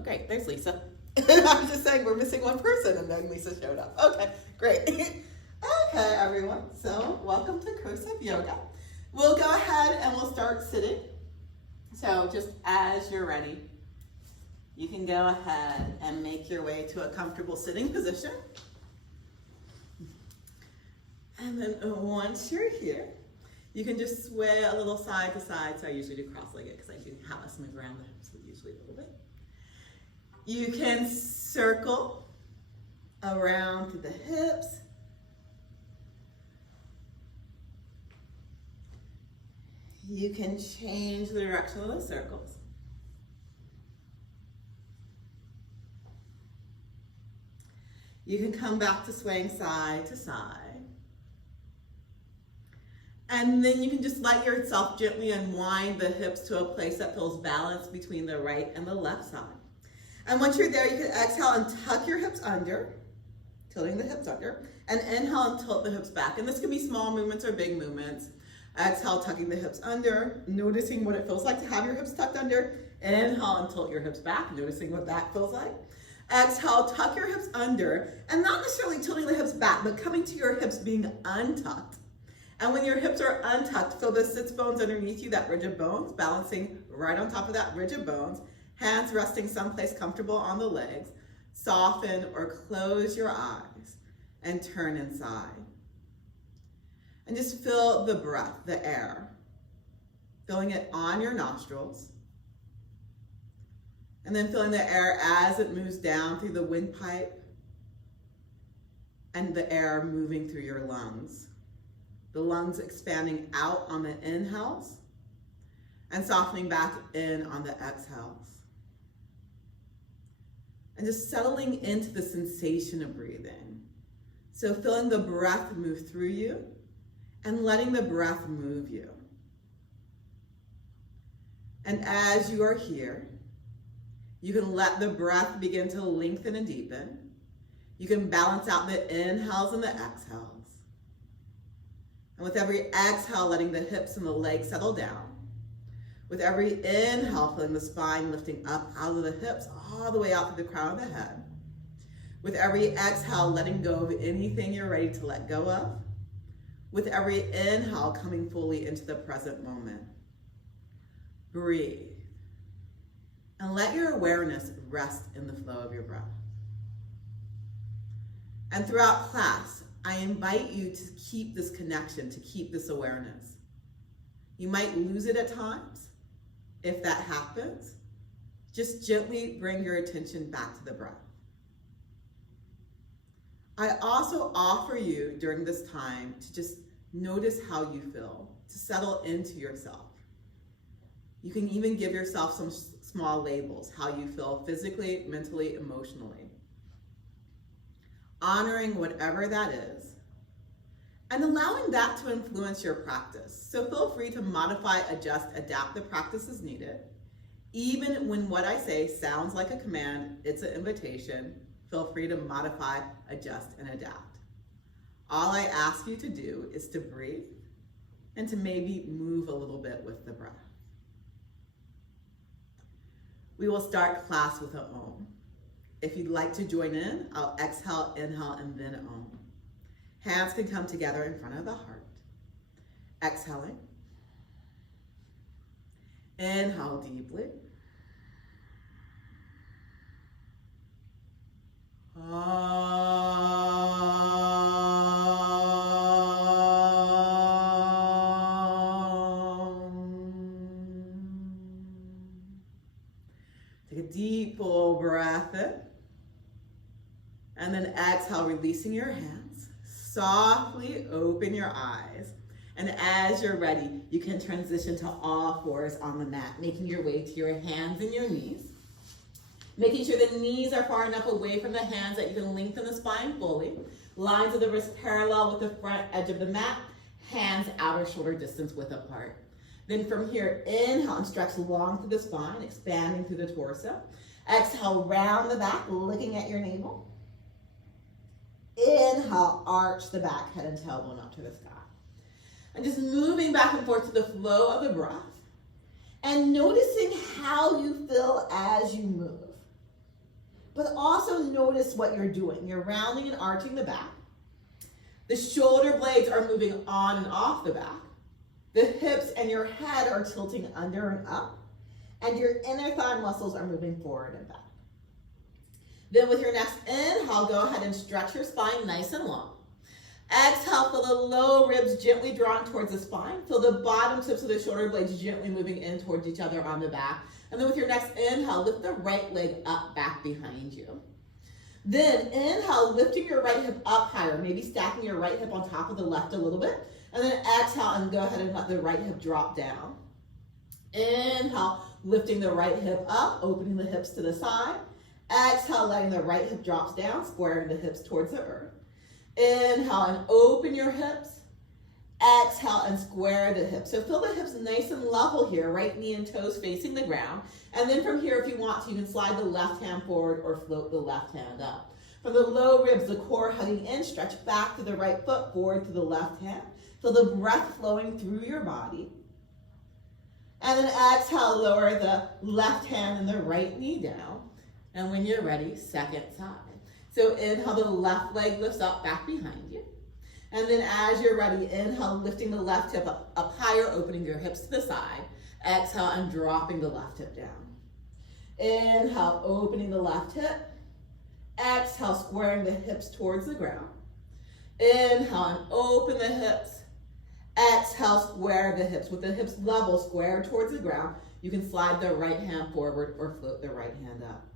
Oh, great. There's Lisa. I was just saying we're missing one person, and then Lisa showed up. Okay, great. Okay, everyone. So welcome to Cursive Yoga. We'll go ahead and we'll start sitting. So just as you're ready, you can go ahead and make your way to a comfortable sitting position. And then once you're here, you can just sway a little side to side. So I usually do cross-legged because I do have us move around the hips usually a little bit. You can circle around to the hips. You can change the direction of the circles. You can come back to swaying side to side. And then you can just let yourself gently unwind the hips to a place that feels balanced between the right and the left side. And once you're there, you can exhale and tuck your hips under, tilting the hips under, and inhale and tilt the hips back. And this can be small movements or big movements. Exhale, tucking the hips under, noticing what it feels like to have your hips tucked under. Inhale and tilt your hips back, noticing what that feels like. Exhale, tuck your hips under, and not necessarily tilting the hips back, but coming to your hips being untucked. And when your hips are untucked, feel the sits bones underneath you, that rigid bones, balancing right on top of that rigid bones. Hands resting someplace comfortable on the legs. Soften or close your eyes and turn inside. And just feel the breath, the air. Feeling it on your nostrils. And then feeling the air as it moves down through the windpipe and the air moving through your lungs. The lungs expanding out on the inhales and softening back in on the exhales. And just settling into the sensation of breathing. So feeling the breath move through you and letting the breath move you. And as you are here, you can let the breath begin to lengthen and deepen. You can balance out the inhales and the exhales. And with every exhale, letting the hips and the legs settle down. With every inhale, feeling the spine lifting up out of the hips, all the way out to the crown of the head. With every exhale, letting go of anything you're ready to let go of. With every inhale, coming fully into the present moment. Breathe. And let your awareness rest in the flow of your breath. And throughout class, I invite you to keep this connection, to keep this awareness. You might lose it at times. If that happens, just gently bring your attention back to the breath. I also offer you during this time to just notice how you feel, to settle into yourself. You can even give yourself some small labels, how you feel physically, mentally, emotionally. Honoring whatever that is, and allowing that to influence your practice. So feel free to modify, adjust, adapt the practice as needed. Even when what I say sounds like a command, it's an invitation. Feel free to modify, adjust, and adapt. All I ask you to do is to breathe and to maybe move a little bit with the breath. We will start class with an Om. If you'd like to join in, I'll exhale, inhale, and then Om. Hands can come together in front of the heart. Exhaling. Inhale deeply. Take a deep full breath in. And then exhale, releasing your hands. Softly open your eyes. And as you're ready, you can transition to all fours on the mat, making your way to your hands and your knees. Making sure the knees are far enough away from the hands that you can lengthen the spine fully. Lines of the wrist parallel with the front edge of the mat. Hands outer shoulder distance width apart. Then from here, inhale and stretch long through the spine, expanding through the torso. Exhale, round the back, looking at your navel. Inhale, arch the back, head and tailbone up to the sky. And just moving back and forth to the flow of the breath. And noticing how you feel as you move. But also notice what you're doing. You're rounding and arching the back. The shoulder blades are moving on and off the back. The hips and your head are tilting under and up. And your inner thigh muscles are moving forward and back. Then with your next inhale, go ahead and stretch your spine nice and long. Exhale, feel the low ribs gently drawing towards the spine. Feel the bottom tips of the shoulder blades gently moving in towards each other on the back. And then with your next inhale, lift the right leg up back behind you. Then inhale, lifting your right hip up higher, maybe stacking your right hip on top of the left a little bit. And then exhale and go ahead and let the right hip drop down. Inhale, lifting the right hip up, opening the hips to the side. Exhale, letting the right hip drops down, squaring the hips towards the earth. Inhale and open your hips. Exhale and square the hips. So feel the hips nice and level here, right knee and toes facing the ground. And then from here, if you want to, you can slide the left hand forward or float the left hand up. From the low ribs, the core hugging in, stretch back to the right foot, forward to the left hand. Feel the breath flowing through your body. And then exhale, lower the left hand and the right knee down. And when you're ready, second side. So inhale, the left leg lifts up back behind you. And then as you're ready, inhale, lifting the left hip up higher, opening your hips to the side. Exhale and dropping the left hip down. Inhale, opening the left hip. Exhale, squaring the hips towards the ground. Inhale and open the hips. Exhale, square the hips. With the hips level, square towards the ground, you can slide the right hand forward or float the right hand up.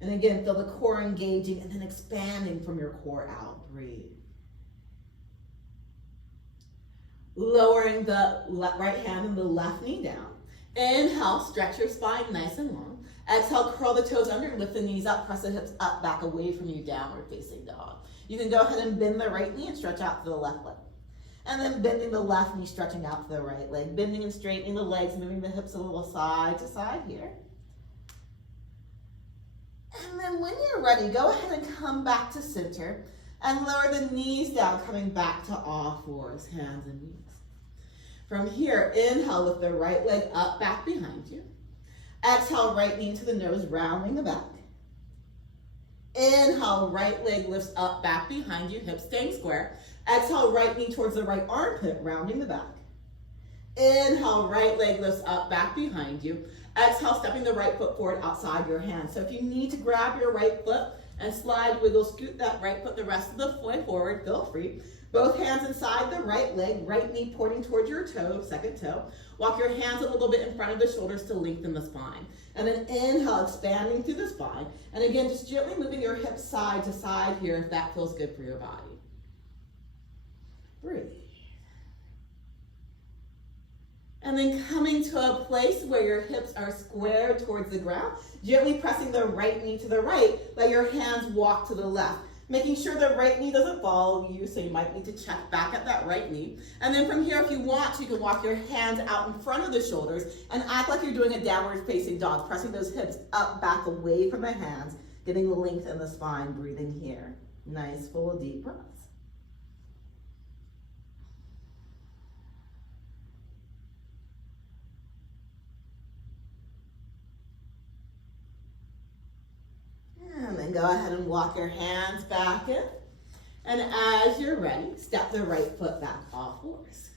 And again, feel the core engaging and then expanding from your core out. Breathe. Lowering the right hand and the left knee down. Inhale, stretch your spine nice and long. Exhale, curl the toes under, lift the knees up, press the hips up, back away from you, downward facing dog. You can go ahead and bend the right knee and stretch out to the left leg. And then bending the left knee, stretching out to the right leg. Bending and straightening the legs, moving the hips a little side to side here. And then when you're ready, go ahead and come back to center and lower the knees down, coming back to all fours, hands and knees. From here, inhale, lift the right leg up, back behind you. Exhale, right knee to the nose, rounding the back. Inhale, right leg lifts up, back behind you, hips staying square. Exhale, right knee towards the right armpit, rounding the back. Inhale, right leg lifts up, back behind you. Exhale, stepping the right foot forward outside your hand. So if you need to grab your right foot and slide, wiggle, scoot that right foot the rest of the way forward, feel free. Both hands inside the right leg, right knee pointing towards your toe, second toe. Walk your hands a little bit in front of the shoulders to lengthen the spine. And then inhale, expanding through the spine. And again, just gently moving your hips side to side here if that feels good for your body. Breathe. And then coming to a place where your hips are squared towards the ground, gently pressing the right knee to the right, let your hands walk to the left. Making sure the right knee doesn't follow you, so you might need to check back at that right knee. And then from here, if you want to, you can walk your hands out in front of the shoulders and act like you're doing a downward facing dog, pressing those hips up, back, away from the hands, getting length in the spine, breathing here. Nice, full, deep breaths. And then go ahead and walk your hands back in. And as you're ready, step the right foot back, all fours.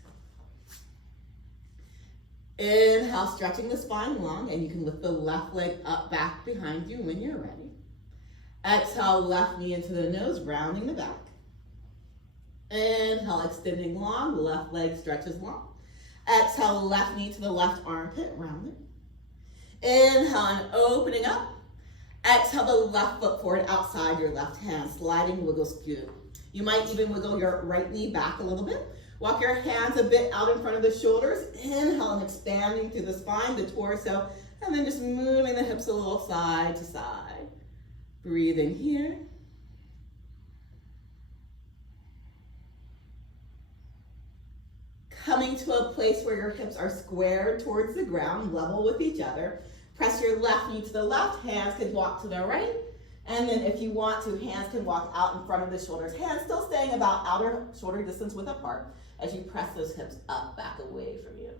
Inhale, stretching the spine long, and you can lift the left leg up, back behind you when you're ready. Exhale, left knee into the nose, rounding the back. Inhale, extending long, left leg stretches long. Exhale, left knee to the left armpit, rounding. Inhale, and opening up. Exhale, the left foot forward outside your left hand, sliding, wiggle, scoot. You might even wiggle your right knee back a little bit. Walk your hands a bit out in front of the shoulders. Inhale and expanding through the spine, the torso, and then just moving the hips a little side to side. Breathing here. Coming to a place where your hips are squared towards the ground, level with each other. Press your left knee to the left, hands can walk to the right. And then if you want to, hands can walk out in front of the shoulders. Hands still staying about outer shoulder distance width apart as you press those hips up, back, away from you.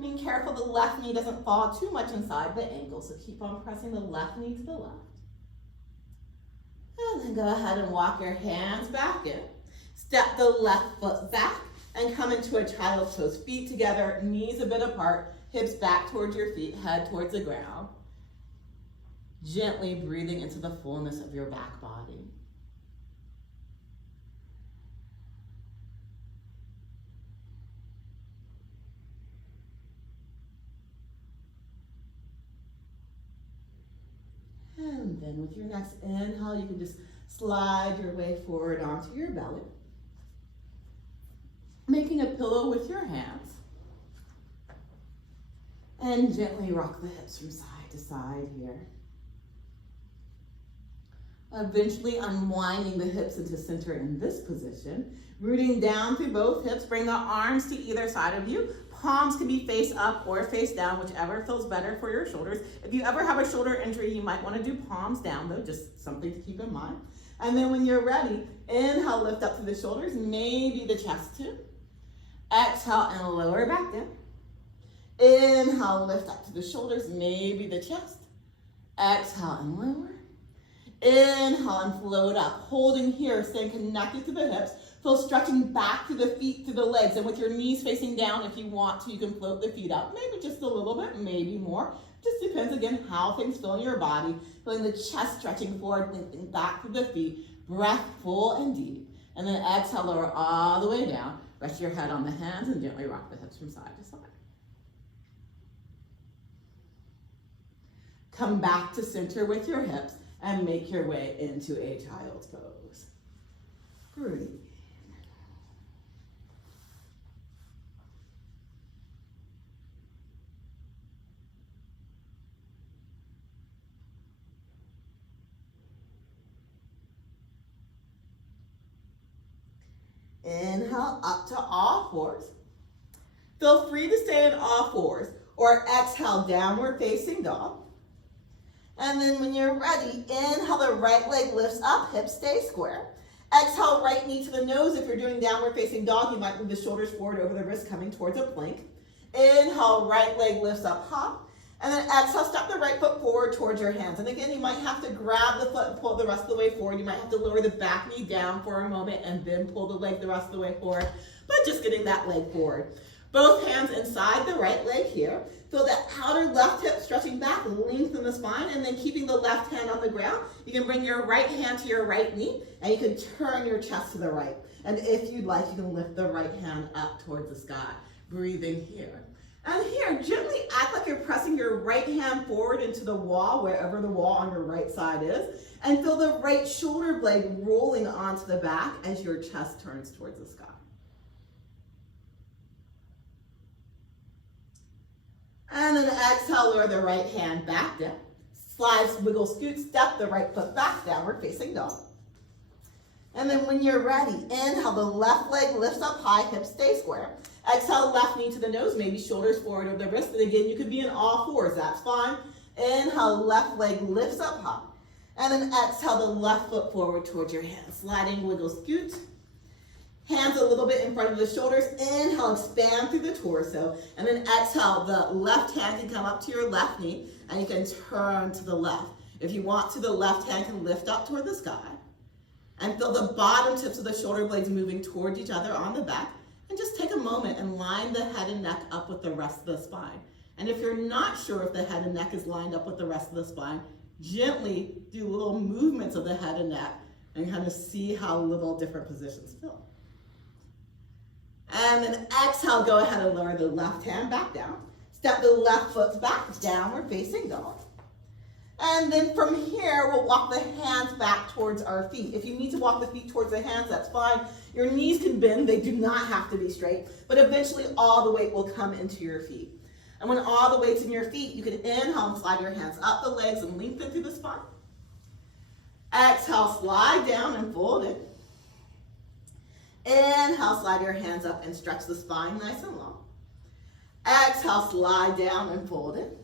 Being careful the left knee doesn't fall too much inside the ankle, so keep on pressing the left knee to the left. And then go ahead and walk your hands back in. Step the left foot back and come into a child's pose. Feet together, knees a bit apart, hips back towards your feet, head towards the ground. Gently breathing into the fullness of your back body. And then with your next inhale, you can just slide your way forward onto your belly. Making a pillow with your hands. And gently rock the hips from side to side here. Eventually unwinding the hips into center in this position. Rooting down through both hips. Bring the arms to either side of you. Palms can be face up or face down, whichever feels better for your shoulders. If you ever have a shoulder injury, you might want to do palms down though, just something to keep in mind. And then when you're ready, inhale, lift up through the shoulders, maybe the chest too. Exhale and lower back down. Inhale, lift up to the shoulders, maybe the chest. Exhale and lower. Inhale and float up. Holding here, staying connected to the hips. Feel stretching back to the feet, to the legs. And with your knees facing down, if you want to, you can float the feet up. Maybe just a little bit, maybe more. Just depends, again, how things feel in your body. Feeling the chest stretching forward, lifting back to the feet. Breath full and deep. And then exhale, lower all the way down. Rest your head on the hands and gently rock the hips from side to side. Come back to center with your hips and make your way into a child's pose. Breathe. Inhale up to all fours. Feel free to stay in all fours or exhale, downward facing dog. And then when you're ready, inhale, the right leg lifts up, hips stay square. Exhale, right knee to the nose. If you're doing downward facing dog, you might move the shoulders forward over the wrist, coming towards a plank. Inhale, right leg lifts up, hop. And then exhale, step the right foot forward towards your hands. And again, you might have to grab the foot and pull it the rest of the way forward. You might have to lower the back knee down for a moment and then pull the leg the rest of the way forward. But just getting that leg forward. Both hands inside the right leg here. Feel that outer left hip stretching back, lengthen the spine, and then keeping the left hand on the ground. You can bring your right hand to your right knee, and you can turn your chest to the right. And if you'd like, you can lift the right hand up towards the sky. Breathing here. And here, gently act like you're pressing your right hand forward into the wall, wherever the wall on your right side is, and feel the right shoulder blade rolling onto the back as your chest turns towards the sky. And then exhale, lower the right hand back down. Slide, wiggle, scoot, step the right foot back, downward facing dog. And then when you're ready, inhale, the left leg lifts up high, hips stay square. Exhale, left knee to the nose, maybe shoulders forward over the wrist. And again, you could be in all fours, that's fine. Inhale, left leg lifts up high. And then exhale, the left foot forward towards your hands. Sliding, wiggle, scoot. Hands a little bit in front of the shoulders. Inhale, expand through the torso. And then exhale, the left hand can come up to your left knee and you can turn to the left. If you want to, the left hand can lift up toward the sky. And feel the bottom tips of the shoulder blades moving towards each other on the back. And just take a moment and line the head and neck up with the rest of the spine. And if you're not sure if the head and neck is lined up with the rest of the spine, gently do little movements of the head and neck and kind of see how little different positions feel. And then exhale, go ahead and lower the left hand back down. Step the left foot back, downward facing dog. And then from here, we'll walk the hands back towards our feet. If you need to walk the feet towards the hands, that's fine. Your knees can bend, they do not have to be straight, but eventually all the weight will come into your feet. And when all the weight's in your feet, you can inhale and slide your hands up the legs and lengthen through the spine. Exhale, slide down and fold it. Inhale, slide your hands up and stretch the spine nice and long. Exhale, slide down and fold it.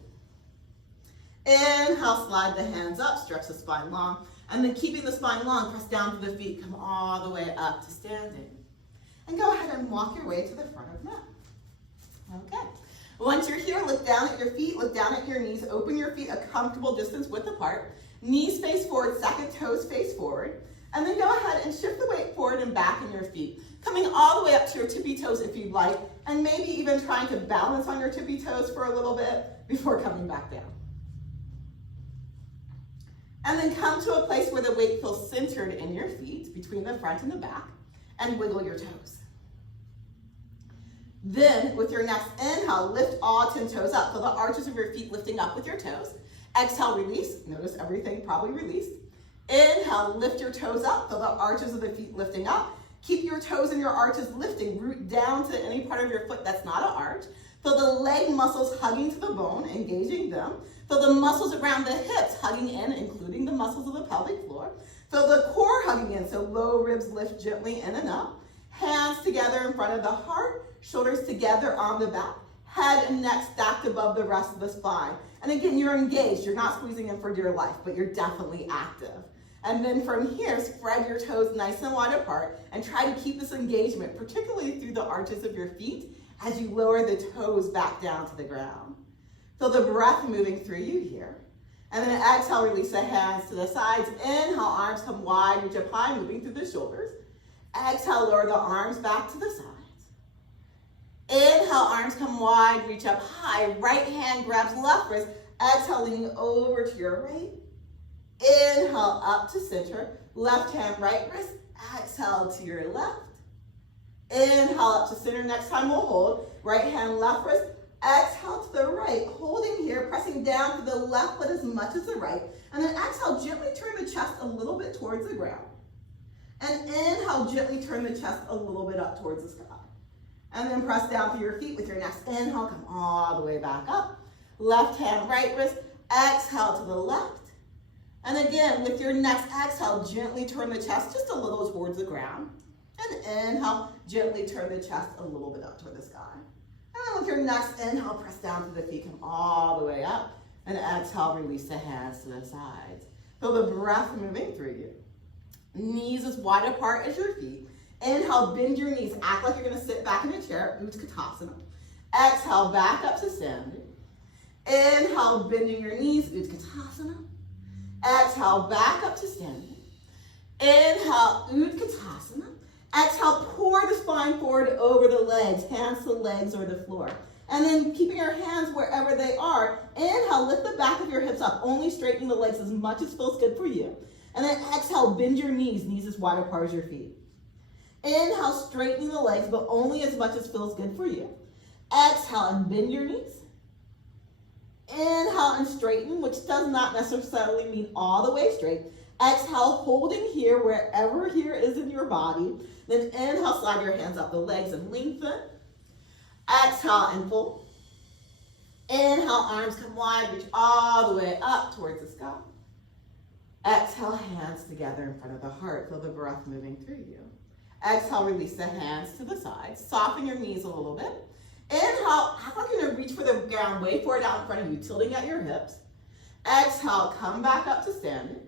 Inhale, slide the hands up, stretch the spine long. And then keeping the spine long, press down to the feet, come all the way up to standing. And go ahead and walk your way to the front of mat. Okay. Once you're here, look down at your feet, look down at your knees, open your feet a comfortable distance width apart. Knees face forward, second toes face forward. And then go ahead and shift the weight forward and back in your feet. Coming all the way up to your tippy toes if you'd like, and maybe even trying to balance on your tippy toes for a little bit before coming back down. And then come to a place where the weight feels centered in your feet, between the front and the back, and wiggle your toes. Then, with your next inhale, lift all 10 toes up. Feel the arches of your feet lifting up with your toes. Exhale, release. Notice everything probably released. Inhale, lift your toes up. Feel the arches of the feet lifting up. Keep your toes and your arches lifting. Root down to any part of your foot that's not an arch. Feel the leg muscles hugging to the bone, engaging them. Feel the muscles around the hips hugging in, including the muscles of the pelvic floor. Feel the core hugging in, so low ribs lift gently in and up. Hands together in front of the heart, shoulders together on the back. Head and neck stacked above the rest of the spine. And again, you're engaged. You're not squeezing in for dear life, but you're definitely active. And then from here, spread your toes nice and wide apart and try to keep this engagement, particularly through the arches of your feet as you lower the toes back down to the ground. Feel the breath moving through you here. And then exhale, release the hands to the sides. Inhale, arms come wide, reach up high, moving through the shoulders. Exhale, lower the arms back to the sides. Inhale, arms come wide, reach up high. Right hand grabs left wrist. Exhale, leaning over to your right. Inhale, up to center. Left hand, right wrist. Exhale to your left. Inhale, up to center. Next time we'll hold. Right hand, left wrist. Exhale to the right. Holding here, pressing down to the left foot as much as the right. And then exhale, gently turn the chest a little bit towards the ground. And inhale, gently turn the chest a little bit up towards the sky. And then press down through your feet with your next inhale. Come all the way back up. Left hand, right wrist. Exhale to the left. And again, with your next exhale, gently turn the chest just a little towards the ground. And inhale, gently turn the chest a little bit up toward the sky. And then with your next inhale, press down to the feet, come all the way up. And exhale, release the hands to the sides. Feel the breath moving through you. Knees as wide apart as your feet. Inhale, bend your knees. Act like you're going to sit back in a chair, Utkatasana. Exhale, back up to standing. Inhale, bending your knees, Utkatasana. Exhale, back up to standing. Inhale, Utkatasana. Exhale, pour the spine forward over the legs, hands to legs or the floor. And then keeping your hands wherever they are, inhale, lift the back of your hips up, only straightening the legs as much as feels good for you. And then exhale, bend your knees, knees as wide apart as your feet. Inhale, straightening the legs, but only as much as feels good for you. Exhale and bend your knees. Inhale and straighten, which does not necessarily mean all the way straight. Exhale, holding here, wherever here is in your body. Then inhale, slide your hands up the legs and lengthen. Exhale and fold. Inhale, arms come wide, reach all the way up towards the sky. Exhale, hands together in front of the heart. Feel the breath moving through you. Exhale, release the hands to the sides. Soften your knees a little bit. Inhale, act like you're going to reach for the ground, way forward out in front of you, tilting at your hips. Exhale, come back up to standing.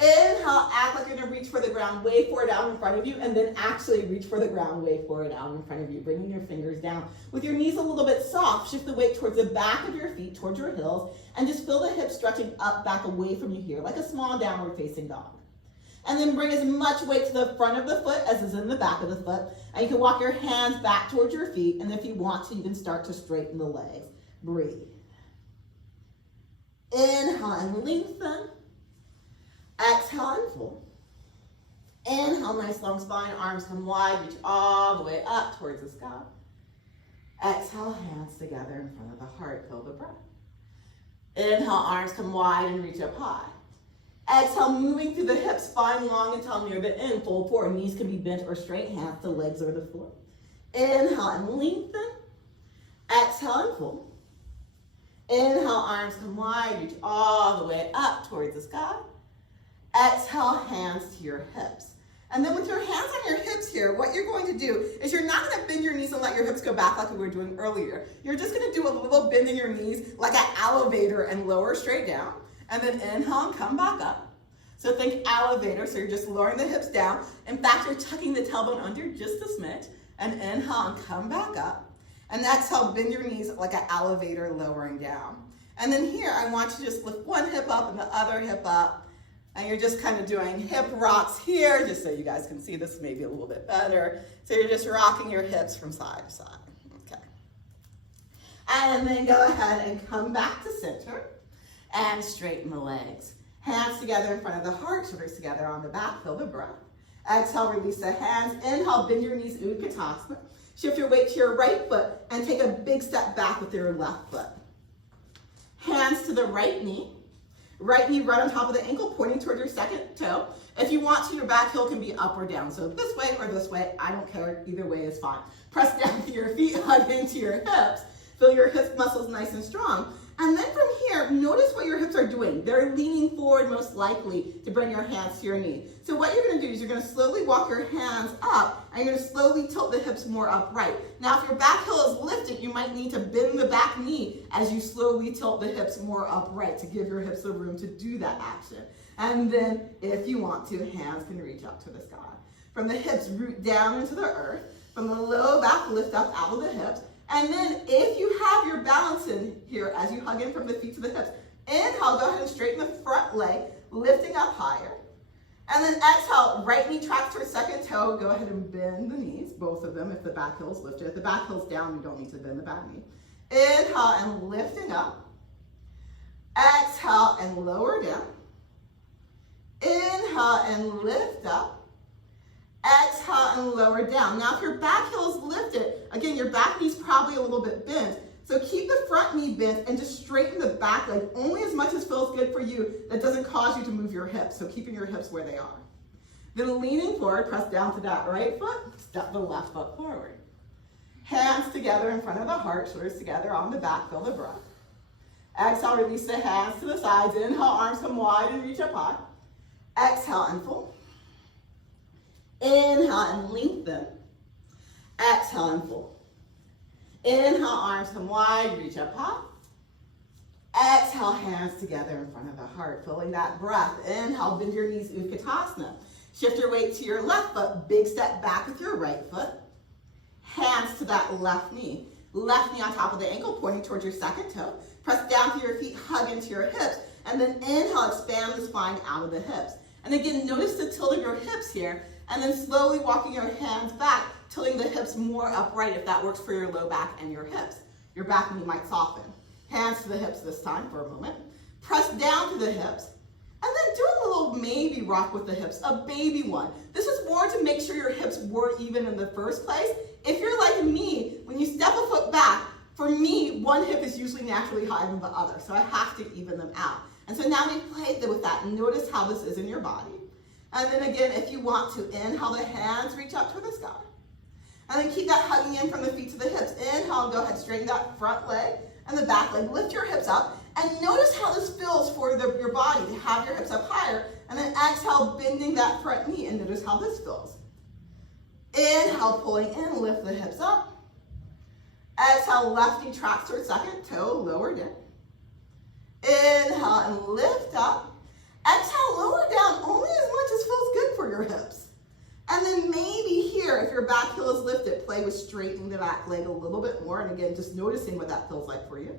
Inhale, act like you're going to reach for the ground, way forward out in front of you, and then actually reach for the ground, way forward out in front of you, bringing your fingers down. With your knees a little bit soft, shift the weight towards the back of your feet, towards your heels, and just feel the hips stretching up, back away from you here, like a small downward facing dog. And then bring as much weight to the front of the foot as is in the back of the foot. And you can walk your hands back towards your feet, and if you want to, you can start to straighten the legs. Breathe. Inhale and lengthen. Exhale and fold. Inhale, nice long spine, arms come wide, reach all the way up towards the sky. Exhale, hands together in front of the heart, feel the breath. Inhale, arms come wide and reach up high. Exhale, moving through the hips, spine long until near the end, fold forward, knees can be bent or straight, hands to legs or the floor. Inhale and lengthen. Exhale and fold. Inhale, arms come wide, reach all the way up towards the sky. Exhale, hands to your hips. And then with your hands on your hips here, what you're going to do is you're not going to bend your knees and let your hips go back like we were doing earlier. You're just going to do a little bend in your knees like an elevator and lower straight down. And then inhale and come back up. So think elevator, so you're just lowering the hips down. In fact, you're tucking the tailbone under just a smidge. And inhale and come back up. And exhale, bend your knees like an elevator lowering down. And then here, I want you to just lift one hip up and the other hip up. And you're just kind of doing hip rocks here, just so you guys can see this maybe a little bit better. So you're just rocking your hips from side to side. Okay. And then go ahead and come back to center and straighten the legs. Hands together in front of the heart, shoulders together on the back, feel the breath. Exhale, release the hands. Inhale, bend your knees, Utkatasana. Shift your weight to your right foot and take a big step back with your left foot. Hands to the right knee right on top of the ankle, pointing toward your second toe. If you want to, your back heel can be up or down. So this way or this way, I don't care. Either way is fine. Press down to your feet, hug into your hips. Feel your hip muscles nice and strong. And then from here, notice what your hips are doing. They're leaning forward most likely to bring your hands to your knee. So what you're gonna do is you're gonna slowly walk your hands up and you're gonna slowly tilt the hips more upright. Now, if your back heel is lifted, you might need to bend the back knee as you slowly tilt the hips more upright to give your hips the room to do that action. And then if you want to, hands can reach up to the sky. From the hips, root down into the earth. From the low back, lift up out of the hips. And then if you have your balance in here as you hug in from the feet to the hips, inhale, go ahead and straighten the front leg, lifting up higher. And then exhale, right knee tracks towards second toe. Go ahead and bend the knees, both of them, if the back heel is lifted. If the back heel is down, you don't need to bend the back knee. Inhale and lifting up. Exhale and lower down. Inhale and lift up. Exhale and lower down. Now, if your back heel is lifted, again, your back knee's probably a little bit bent. So keep the front knee bent and just straighten the back leg only as much as feels good for you. That doesn't cause you to move your hips. So keeping your hips where they are. Then leaning forward, press down to that right foot, step the left foot forward. Hands together in front of the heart, shoulders together on the back, feel the breath. Exhale, release the hands to the sides. Inhale, arms come wide and reach up high. Exhale and fold. Inhale and lengthen. Exhale and fold. Inhale, arms come wide, reach up high. Exhale, hands together in front of the heart, feeling that breath. Inhale, bend your knees, Utkatasana. Shift your weight to your left foot, big step back with your right foot. Hands to that left knee. Left knee on top of the ankle, pointing towards your second toe. Press down to your feet, hug into your hips. And then inhale, expand the spine out of the hips. And again, notice the tilt of your hips here. And then slowly walking your hands back, tilting the hips more upright if that works for your low back and your hips. Your back knee might soften. Hands to the hips this time for a moment. Press down to the hips. And then do a little maybe rock with the hips, a baby one. This is more to make sure your hips were even in the first place. If you're like me, when you step a foot back, for me, one hip is usually naturally higher than the other. So I have to even them out. And so now we've played with that. Notice how this is in your body. And then again, if you want to, inhale the hands, reach up to the sky. And then keep that hugging in from the feet to the hips. Inhale, go ahead, straighten that front leg and the back leg. Lift your hips up. And notice how this feels for your body to have your hips up higher. And then exhale, bending that front knee. And notice how this feels. Inhale, pulling in, lift the hips up. Exhale, left knee tracks towards second toe, lower down. Inhale and lift up. Exhale, lower down only as much as feels good for your hips. And then maybe here, if your back heel is lifted, play with straightening the back leg a little bit more. And again, just noticing what that feels like for you.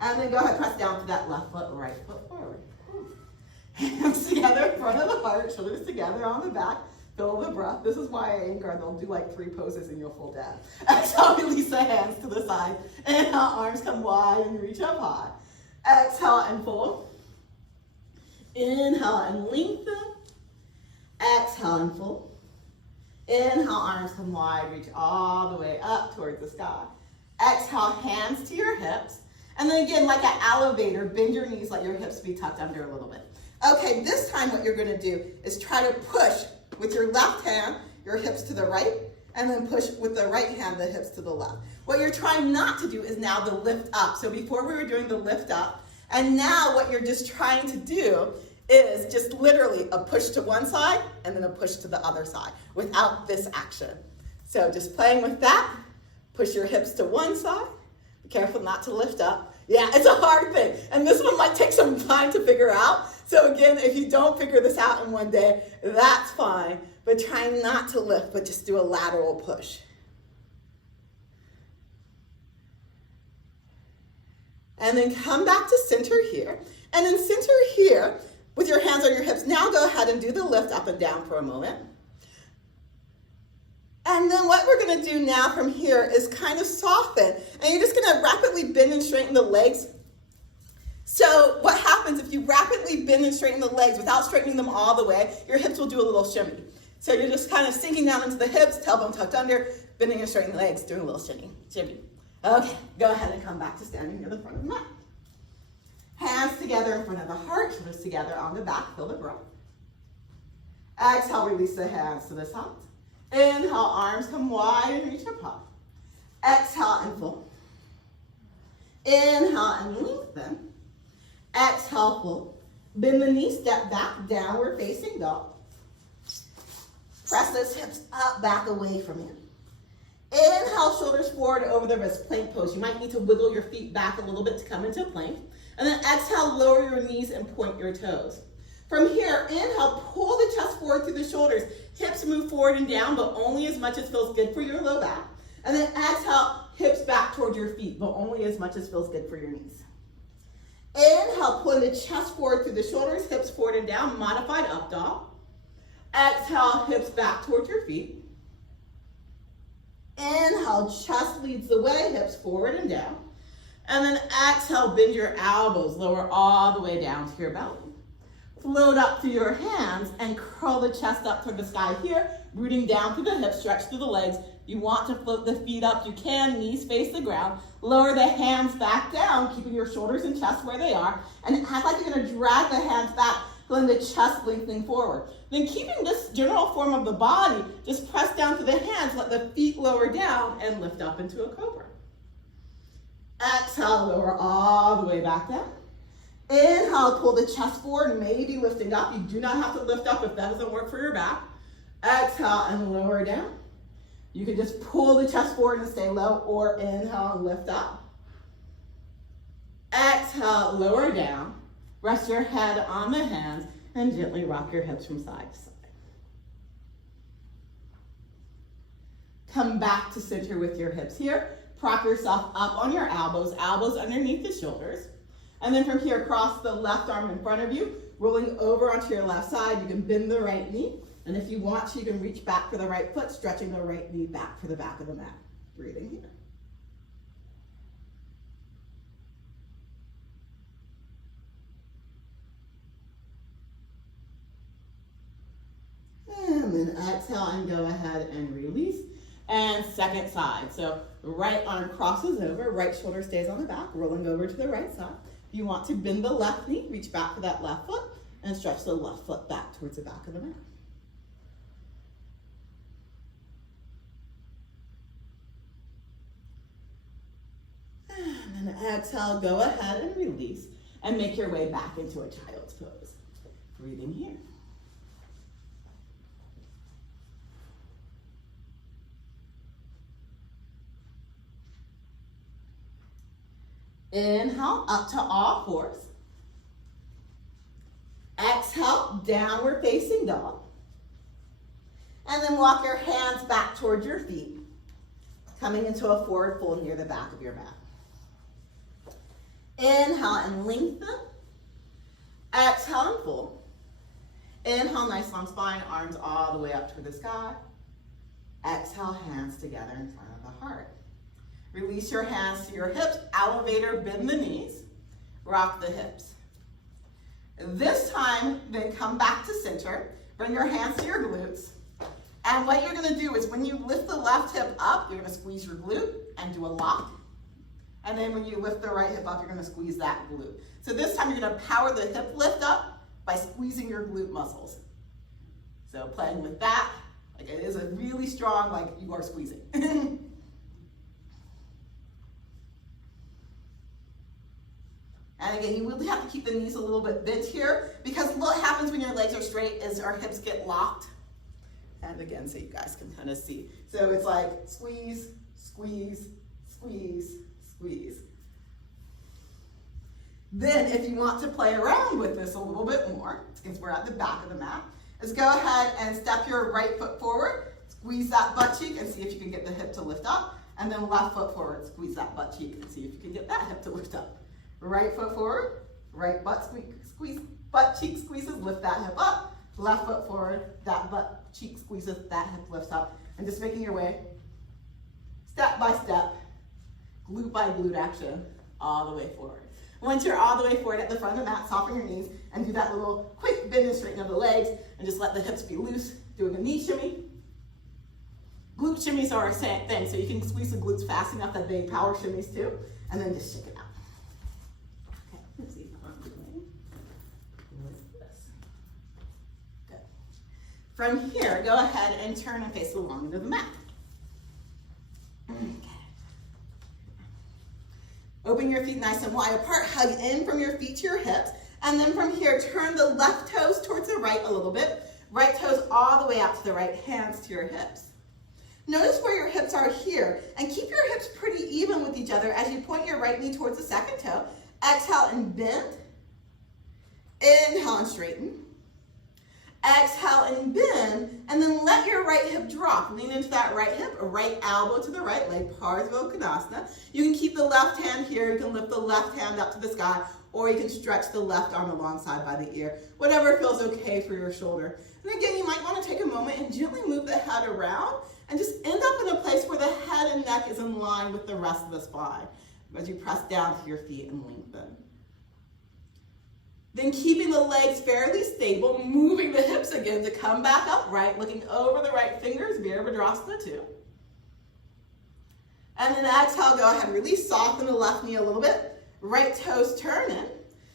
And then go ahead, press down to that left foot, right foot forward. Hands together in front of the heart, shoulders together on the back. Feel the breath. This is why I anchor. They'll do like 3 poses and you'll fall down. Exhale, release the hands to the side. Inhale, arms come wide and reach up high. Exhale and fold. Inhale and lengthen. Exhale and fold. Inhale, arms come wide, reach all the way up towards the sky. Exhale, hands to your hips. And then again, like an elevator, bend your knees, let your hips be tucked under a little bit. Okay, this time what you're gonna do is try to push with your left hand, your hips to the right, and then push with the right hand, the hips to the left. What you're trying not to do is now the lift up. So before we were doing the lift up, and now what you're just trying to do is just literally a push to one side and then a push to the other side without this action. So just playing with that, push your hips to one side. Be careful not to lift up. Yeah, it's a hard thing. And this one might take some time to figure out. So again, if you don't figure this out in one day, that's fine. But try not to lift, but just do a lateral push. And then come back to center here. And then center here with your hands on your hips. Now go ahead and do the lift up and down for a moment. And then what we're going to do now from here is kind of soften. And you're just going to rapidly bend and straighten the legs. So what happens if you rapidly bend and straighten the legs without straightening them all the way, your hips will do a little shimmy. So you're just kind of sinking down into the hips, tailbone tucked under, bending and straightening the legs, doing a little shimmy. Okay, go ahead and come back to standing near the front of the mat. Hands together in front of the heart, shoulders together on the back, feel the breath. Exhale, release the hands to the sides. Inhale, arms come wide and reach up high. Exhale and fold. Inhale and lengthen. Exhale, fold. Bend the knees, step back, downward facing dog. Press those hips up, back away from you. Inhale, shoulders forward over the wrist, plank pose. You might need to wiggle your feet back a little bit to come into plank. And then exhale, lower your knees and point your toes. From here, inhale, pull the chest forward through the shoulders. Hips move forward and down, but only as much as feels good for your low back. And then exhale, hips back toward your feet, but only as much as feels good for your knees. Inhale, pulling the chest forward through the shoulders, hips forward and down, modified up dog. Exhale, hips back toward your feet. Inhale, chest leads the way, hips forward and down. And then exhale, bend your elbows, lower all the way down to your belly. Float up through your hands and curl the chest up toward the sky here, rooting down through the hips, stretch through the legs. You want to float the feet up, you can, knees face the ground. Lower the hands back down, keeping your shoulders and chest where they are, and act like you're gonna drag the hands back, feeling the chest lengthening forward. Then keeping this general form of the body, just press down to the hands, let the feet lower down, and lift up into a cobra. Exhale, lower all the way back down. Inhale, pull the chest forward, maybe lifting up. You do not have to lift up if that doesn't work for your back. Exhale and lower down. You can just pull the chest forward and stay low, or inhale and lift up. Exhale, lower down. Rest your head on the hands and gently rock your hips from side to side. Come back to center with your hips here. Prop yourself up on your elbows, elbows underneath the shoulders. And then from here, cross the left arm in front of you, rolling over onto your left side. You can bend the right knee. And if you want to, you can reach back for the right foot, stretching the right knee back for the back of the mat. Breathing here. And then exhale and go ahead and release. And second side. So right arm crosses over, right shoulder stays on the back, rolling over to the right side. If you want to bend the left knee, reach back for that left foot, and stretch the left foot back towards the back of the mat. And then exhale, go ahead and release, and make your way back into a child's pose. Breathing here. Inhale, up to all fours. Exhale, downward facing dog. And then walk your hands back towards your feet, coming into a forward fold near the back of your mat. Inhale and lengthen. Exhale and fold. Inhale, nice long spine, arms all the way up toward the sky. Exhale, hands together in front of the heart. Release your hands to your hips, elevator, bend the knees, rock the hips. This time, then come back to center, bring your hands to your glutes, and what you're gonna do is when you lift the left hip up, you're gonna squeeze your glute and do a lock, and then when you lift the right hip up, you're gonna squeeze that glute. So this time you're gonna power the hip lift up by squeezing your glute muscles. So playing with that, like it is a really strong, like you are squeezing. And again, you really have to keep the knees a little bit bent here because what happens when your legs are straight is our hips get locked. And again, so you guys can kind of see. So it's like squeeze, squeeze, squeeze, squeeze. Then if you want to play around with this a little bit more, since we're at the back of the mat, is go ahead and step your right foot forward, squeeze that butt cheek and see if you can get the hip to lift up. And then left foot forward, squeeze that butt cheek and see if you can get that hip to lift up. Right foot forward, right butt squeeze, butt cheek squeezes, lift that hip up. Left foot forward, that butt cheek squeezes, that hip lifts up. And just making your way, step by step, glute by glute action, all the way forward. Once you're all the way forward at the front of the mat, soften your knees and do that little quick bend and straighten of the legs and just let the hips be loose, doing a knee shimmy. Glute shimmies are a thing, so you can squeeze the glutes fast enough that they power shimmies too, and then just shake it out. Okay, let's see how I'm doing with this. Good. From here, go ahead and turn and face the long end of the mat. Okay. Open your feet nice and wide apart, hug in from your feet to your hips, and then from here, turn the left toes towards the right a little bit, right toes all the way out to the right, hands to your hips. Notice where your hips are here, and keep your hips pretty even with each other as you point your right knee towards the second toe. Exhale and bend. Inhale and straighten. Exhale and bend, and then let your right hip drop. Lean into that right hip, right elbow to the right leg, Parsva. You can keep the left hand here, you can lift the left hand up to the sky, or you can stretch the left arm alongside by the ear, whatever feels okay for your shoulder. And again, you might want to take a moment and gently move the head around and just end up in a place where the head and neck is in line with the rest of the spine as you press down to your feet and lengthen. Then keeping the legs fairly stable, moving the hips again to come back upright, looking over the right fingers, Virabhadrasana 2. And then exhale, go ahead, release, soften the left knee a little bit. Right toes turn in,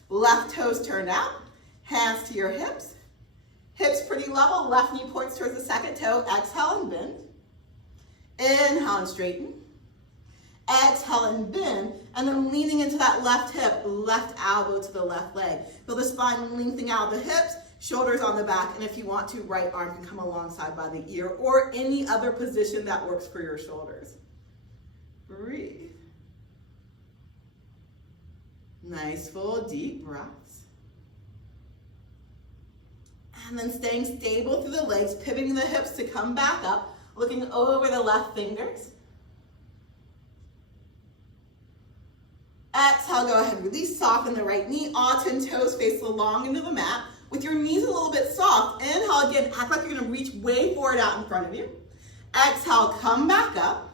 left toes turn out, hands to your hips. Hips pretty level, left knee points towards the second toe, exhale and bend. Inhale and straighten. Exhale and bend, and then leaning into that left hip, left elbow to the left leg. Feel the spine lengthening out the hips, shoulders on the back, and if you want to, right arm can come alongside by the ear or any other position that works for your shoulders. Breathe. Nice full deep breaths. And then staying stable through the legs, pivoting the hips to come back up, looking over the left fingers. Exhale, go ahead, release, soften the right knee, all 10 toes face the long end of the mat. With your knees a little bit soft, inhale again, act like you're gonna reach way forward out in front of you. Exhale, come back up.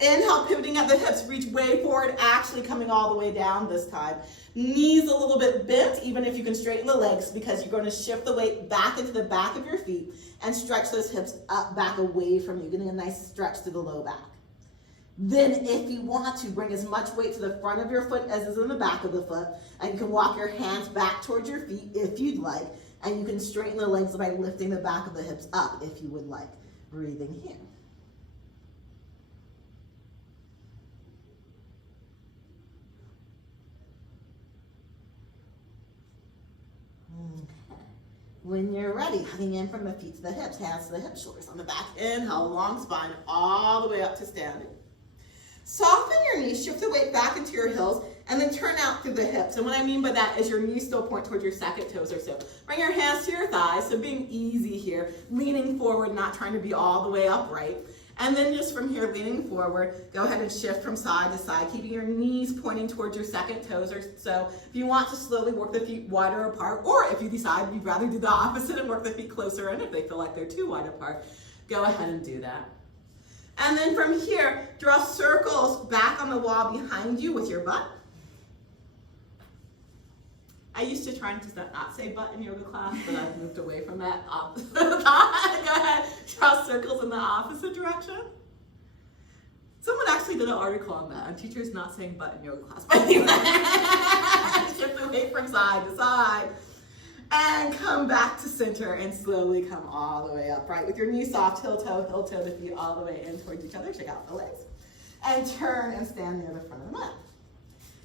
Inhale, pivoting at the hips, reach way forward, actually coming all the way down this time. Knees a little bit bent, even if you can straighten the legs, because you're gonna shift the weight back into the back of your feet and stretch those hips up, back away from you, getting a nice stretch to the low back. Then if you want to, bring as much weight to the front of your foot as is in the back of the foot, and you can walk your hands back towards your feet if you'd like, and you can straighten the legs by lifting the back of the hips up if you would like. Breathing here. When you're ready, hugging in from the feet to the hips, hands to the hips, shoulders on the back. Inhale, long spine, all the way up to standing. Soften your knees, shift the weight back into your heels, and then turn out through the hips. And what I mean by that is your knees still point towards your second toes or so. Bring your hands to your thighs, so being easy here, leaning forward, not trying to be all the way upright. And then just from here, leaning forward, go ahead and shift from side to side, keeping your knees pointing towards your second toes or so. If you want to slowly work the feet wider apart, or if you decide you'd rather do the opposite and work the feet closer in if they feel like they're too wide apart, go ahead and do that. And then from here, draw circles back on the wall behind you with your butt. I used to try to not say butt in yoga class, but I've moved away from that. Go ahead, draw circles in the opposite direction. Someone actually did an article on that, on teachers not saying butt in yoga class. But anyway, shift the weight from side to side. And come back to center and slowly come all the way up, right? With your knees soft, heel toe, the feet all the way in towards each other. Check out the legs. And turn and stand near the front of the mat.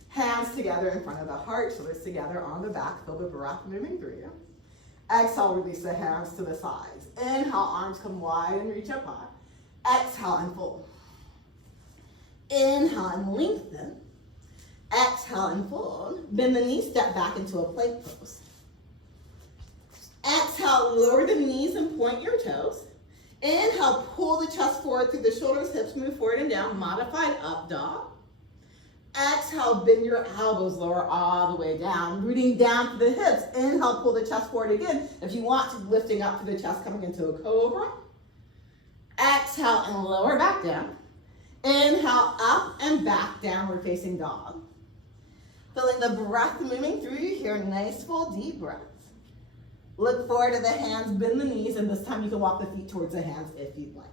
Hands together in front of the heart, shoulders together on the back. Feel the breath moving through you. Exhale, release the hands to the sides. Inhale, arms come wide and reach up high. Exhale and fold. Inhale and lengthen. Exhale and fold. Bend the knees, step back into a plank pose. Exhale, lower the knees and point your toes. Inhale, pull the chest forward through the shoulders, hips move forward and down. Modified up dog. Exhale, bend your elbows, lower all the way down, rooting down to the hips. Inhale, pull the chest forward again. If you want to, lifting up to the chest, coming into a cobra. Exhale and lower back down. Inhale, up and back, downward facing dog. Feeling the breath moving through you here, nice full deep breaths. Look forward to the hands, bend the knees, and this time you can walk the feet towards the hands if you'd like.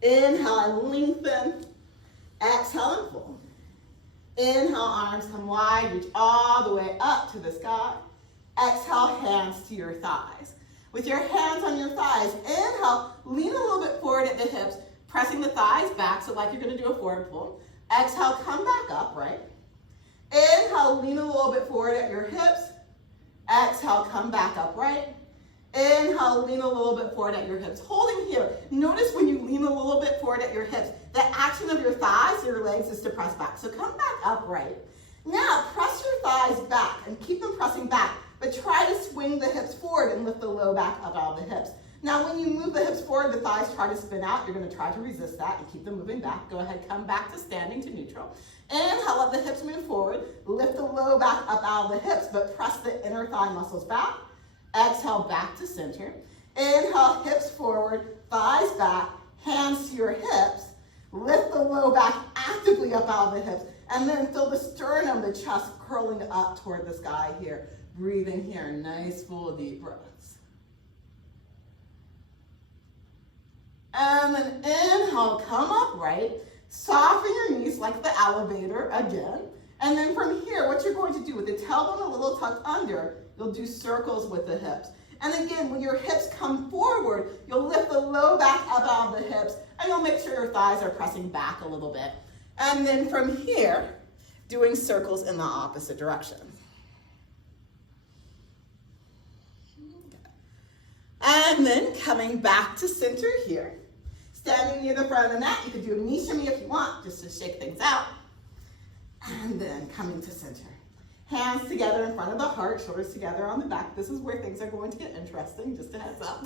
Inhale and lengthen. Exhale and fold. Inhale, arms come wide, reach all the way up to the sky. Exhale, hands to your thighs. With your hands on your thighs, inhale, lean a little bit forward at the hips, pressing the thighs back, so like you're gonna do a forward fold. Exhale, come back up, right? Inhale, lean a little bit forward at your hips. Exhale, come back up, right? Inhale, lean a little bit forward at your hips. Holding here, notice when you lean a little bit forward at your hips, the action of your thighs, your legs is to press back. So come back upright. Now, press your thighs back and keep them pressing back, but try to swing the hips forward and lift the low back up out of the hips. Now, when you move the hips forward, the thighs try to spin out. You're gonna try to resist that and keep them moving back. Go ahead, come back to standing to neutral. Inhale, let the hips move forward. Lift the low back up out of the hips, but press the inner thigh muscles back. Exhale, back to center. Inhale, hips forward, thighs back, hands to your hips. Lift the low back actively up out of the hips. And then feel the sternum, the chest curling up toward the sky here. Breathing here, nice full deep breaths. And then inhale, come upright. Soften your knees like the elevator again. And then from here, what you're going to do with the tailbone a little tucked under, you'll do circles with the hips. And again, when your hips come forward, you'll lift the low back up out of the hips, and you'll make sure your thighs are pressing back a little bit. And then from here, doing circles in the opposite direction. And then coming back to center here. Standing near the front of the mat, you can do a knee shimmy if you want, just to shake things out. And then coming to center. Hands together in front of the heart, shoulders together on the back. This is where things are going to get interesting, just a heads up.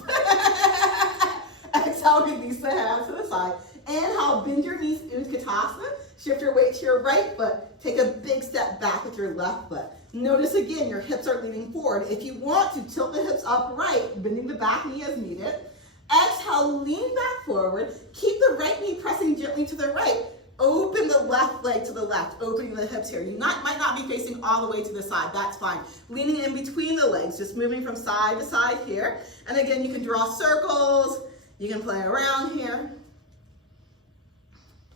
Exhale, release the hands to the side. Inhale, bend your knees, Utkatasana. Shift your weight to your right foot. Take a big step back with your left foot. Notice again, your hips are leaning forward. If you want to, tilt the hips upright, bending the back knee as needed. Exhale, lean back forward. Keep the right knee pressing gently to the right. Open the left leg to the left, opening the hips here. You might not be facing all the way to the side, that's fine. Leaning in between the legs, just moving from side to side here. And again, you can draw circles. You can play around here.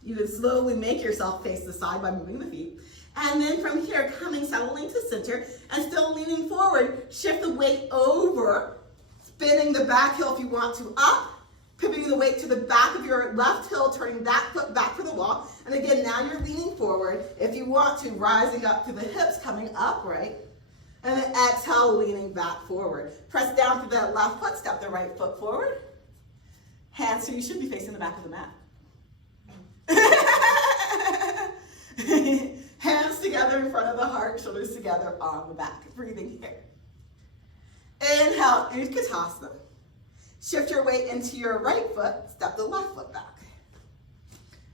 You can slowly make yourself face the side by moving the feet. And then from here, settling to center, and still leaning forward, shift the weight over, spinning the back heel if you want to up, pivoting the weight to the back of your left heel, turning that foot back for the wall. And again, now you're leaning forward. If you want to, rising up to the hips, coming upright. And then exhale, leaning back forward. Press down through that left foot, step the right foot forward. Hands, so you should be facing the back of the mat. Hands together in front of the heart, shoulders together on the back. Breathing here. Inhale, Utkatasana. Shift your weight into your right foot, step the left foot back.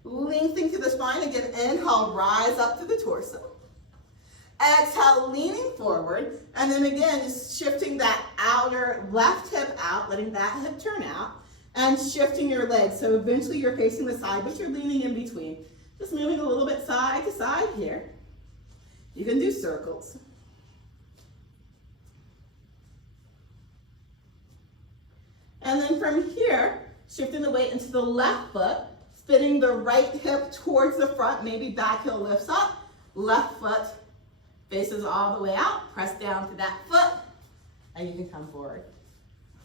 Lengthening through the spine, again, inhale, rise up to the torso. Exhale, leaning forward, and then again, just shifting that outer left hip out, letting that hip turn out, and shifting your legs. So eventually you're facing the side, but you're leaning in between. Just moving a little bit side to side here. You can do circles. And then from here, shifting the weight into the left foot, spinning the right hip towards the front, maybe back heel lifts up, left foot faces all the way out, press down to that foot, and you can come forward.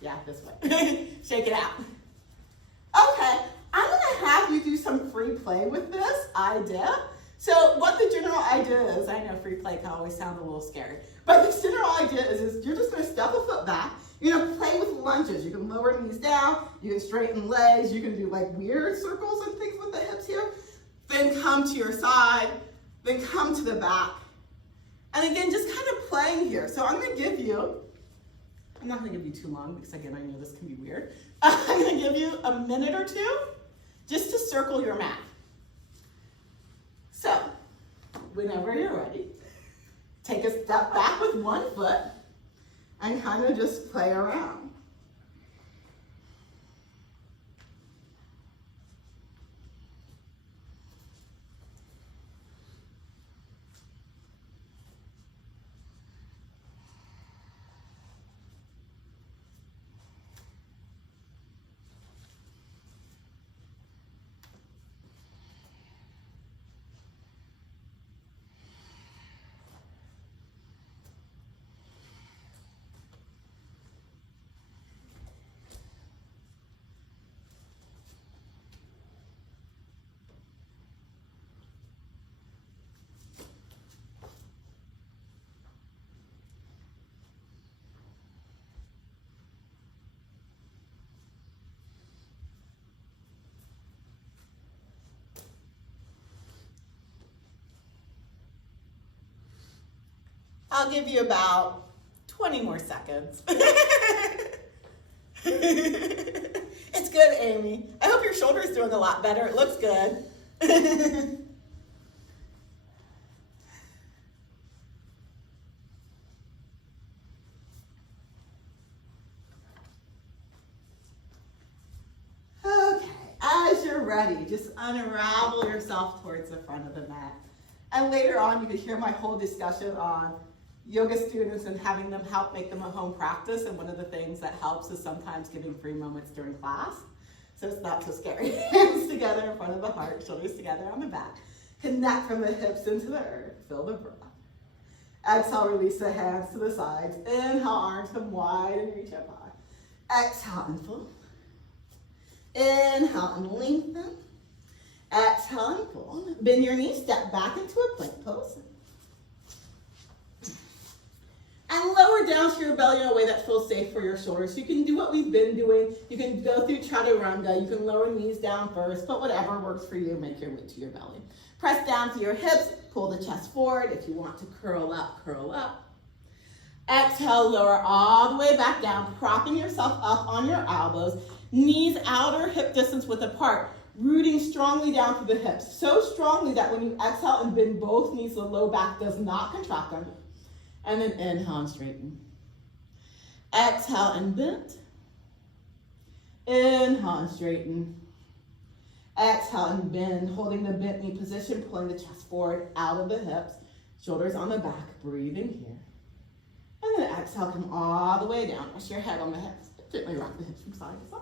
Yeah, this way. Shake it out. Okay, I'm gonna have you do some free play with this idea. So what the general idea is, I know free play can always sound a little scary, but the general idea is you're just gonna step a foot back. You're gonna play with lunges. You can lower knees down, you can straighten legs, you can do like weird circles and things with the hips here. Then come to your side, then come to the back. And again, just kind of playing here. So I'm gonna give you, I'm not gonna give you too long because again, I know this can be weird. I'm gonna give you a minute or two just to circle your mat. So, whenever you're ready, take a step back with one foot and kind of just play around. I'll give you about 20 more seconds. It's good, Amy. I hope your shoulder's doing a lot better. It looks good. Okay, as you're ready, just unravel yourself towards the front of the mat. And later on, you could hear my whole discussion on yoga students and having them help make them a home practice. And one of the things that helps is sometimes giving free moments during class. So it's not so scary. Hands together in front of the heart, shoulders together on the back. Connect from the hips into the earth. Feel the breath. Exhale, release the hands to the sides. Inhale, arms come wide and reach up high. Exhale and fold. Inhale and lengthen. Exhale and fold. Bend your knees, step back into a plank pose. And lower down to your belly in a way that feels safe for your shoulders. You can do what we've been doing. You can go through chaturanga. You can lower knees down first, but whatever works for you, make your way to your belly. Press down to your hips, pull the chest forward. If you want to curl up, curl up. Exhale, lower all the way back down, propping yourself up on your elbows. Knees outer hip distance width apart, rooting strongly down through the hips. So strongly that when you exhale and bend both knees, the low back does not contract under. And then inhale and straighten. Exhale and bend. Inhale and straighten. Exhale and bend, holding the bent knee position, pulling the chest forward out of the hips, shoulders on the back, breathing here. And then exhale, come all the way down. Rest your head on the hips. Gently rock the hips from side to side.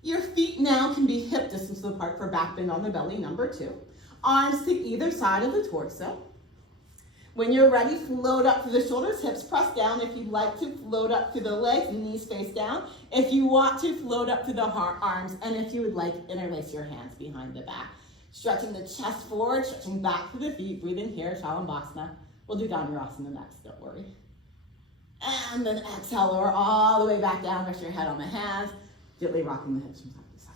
Your feet now can be hip distance apart for back bend on the belly, number 2. Arms to either side of the torso. When you're ready, float up through the shoulders, hips press down. If you'd like to, float up through the legs, knees face down. If you want to, float up through the arms. And if you would like, interlace your hands behind the back. Stretching the chest forward, stretching back through the feet. Breathe in here, Shalabhasana. We'll do Dhanurasana next, don't worry. And then exhale, lower all the way back down. Rest your head on the hands. Gently rocking the hips from side to side.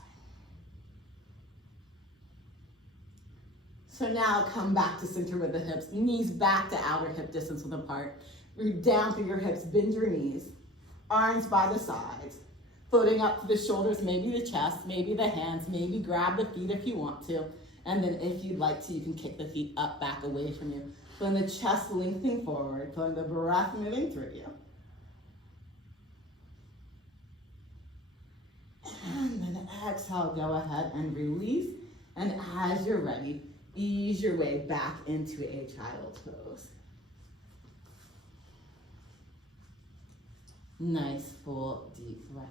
So now come back to center with the hips. Knees back to outer hip distance width apart. Root down through your hips, bend your knees. Arms by the sides. Floating up to the shoulders, maybe the chest, maybe the hands, maybe grab the feet if you want to. And then if you'd like to, you can kick the feet up, back, away from you. Feeling the chest lengthening forward, feeling the breath moving through you. And then exhale, go ahead and release. And as you're ready, ease your way back into a child's pose. Nice, full, deep breaths.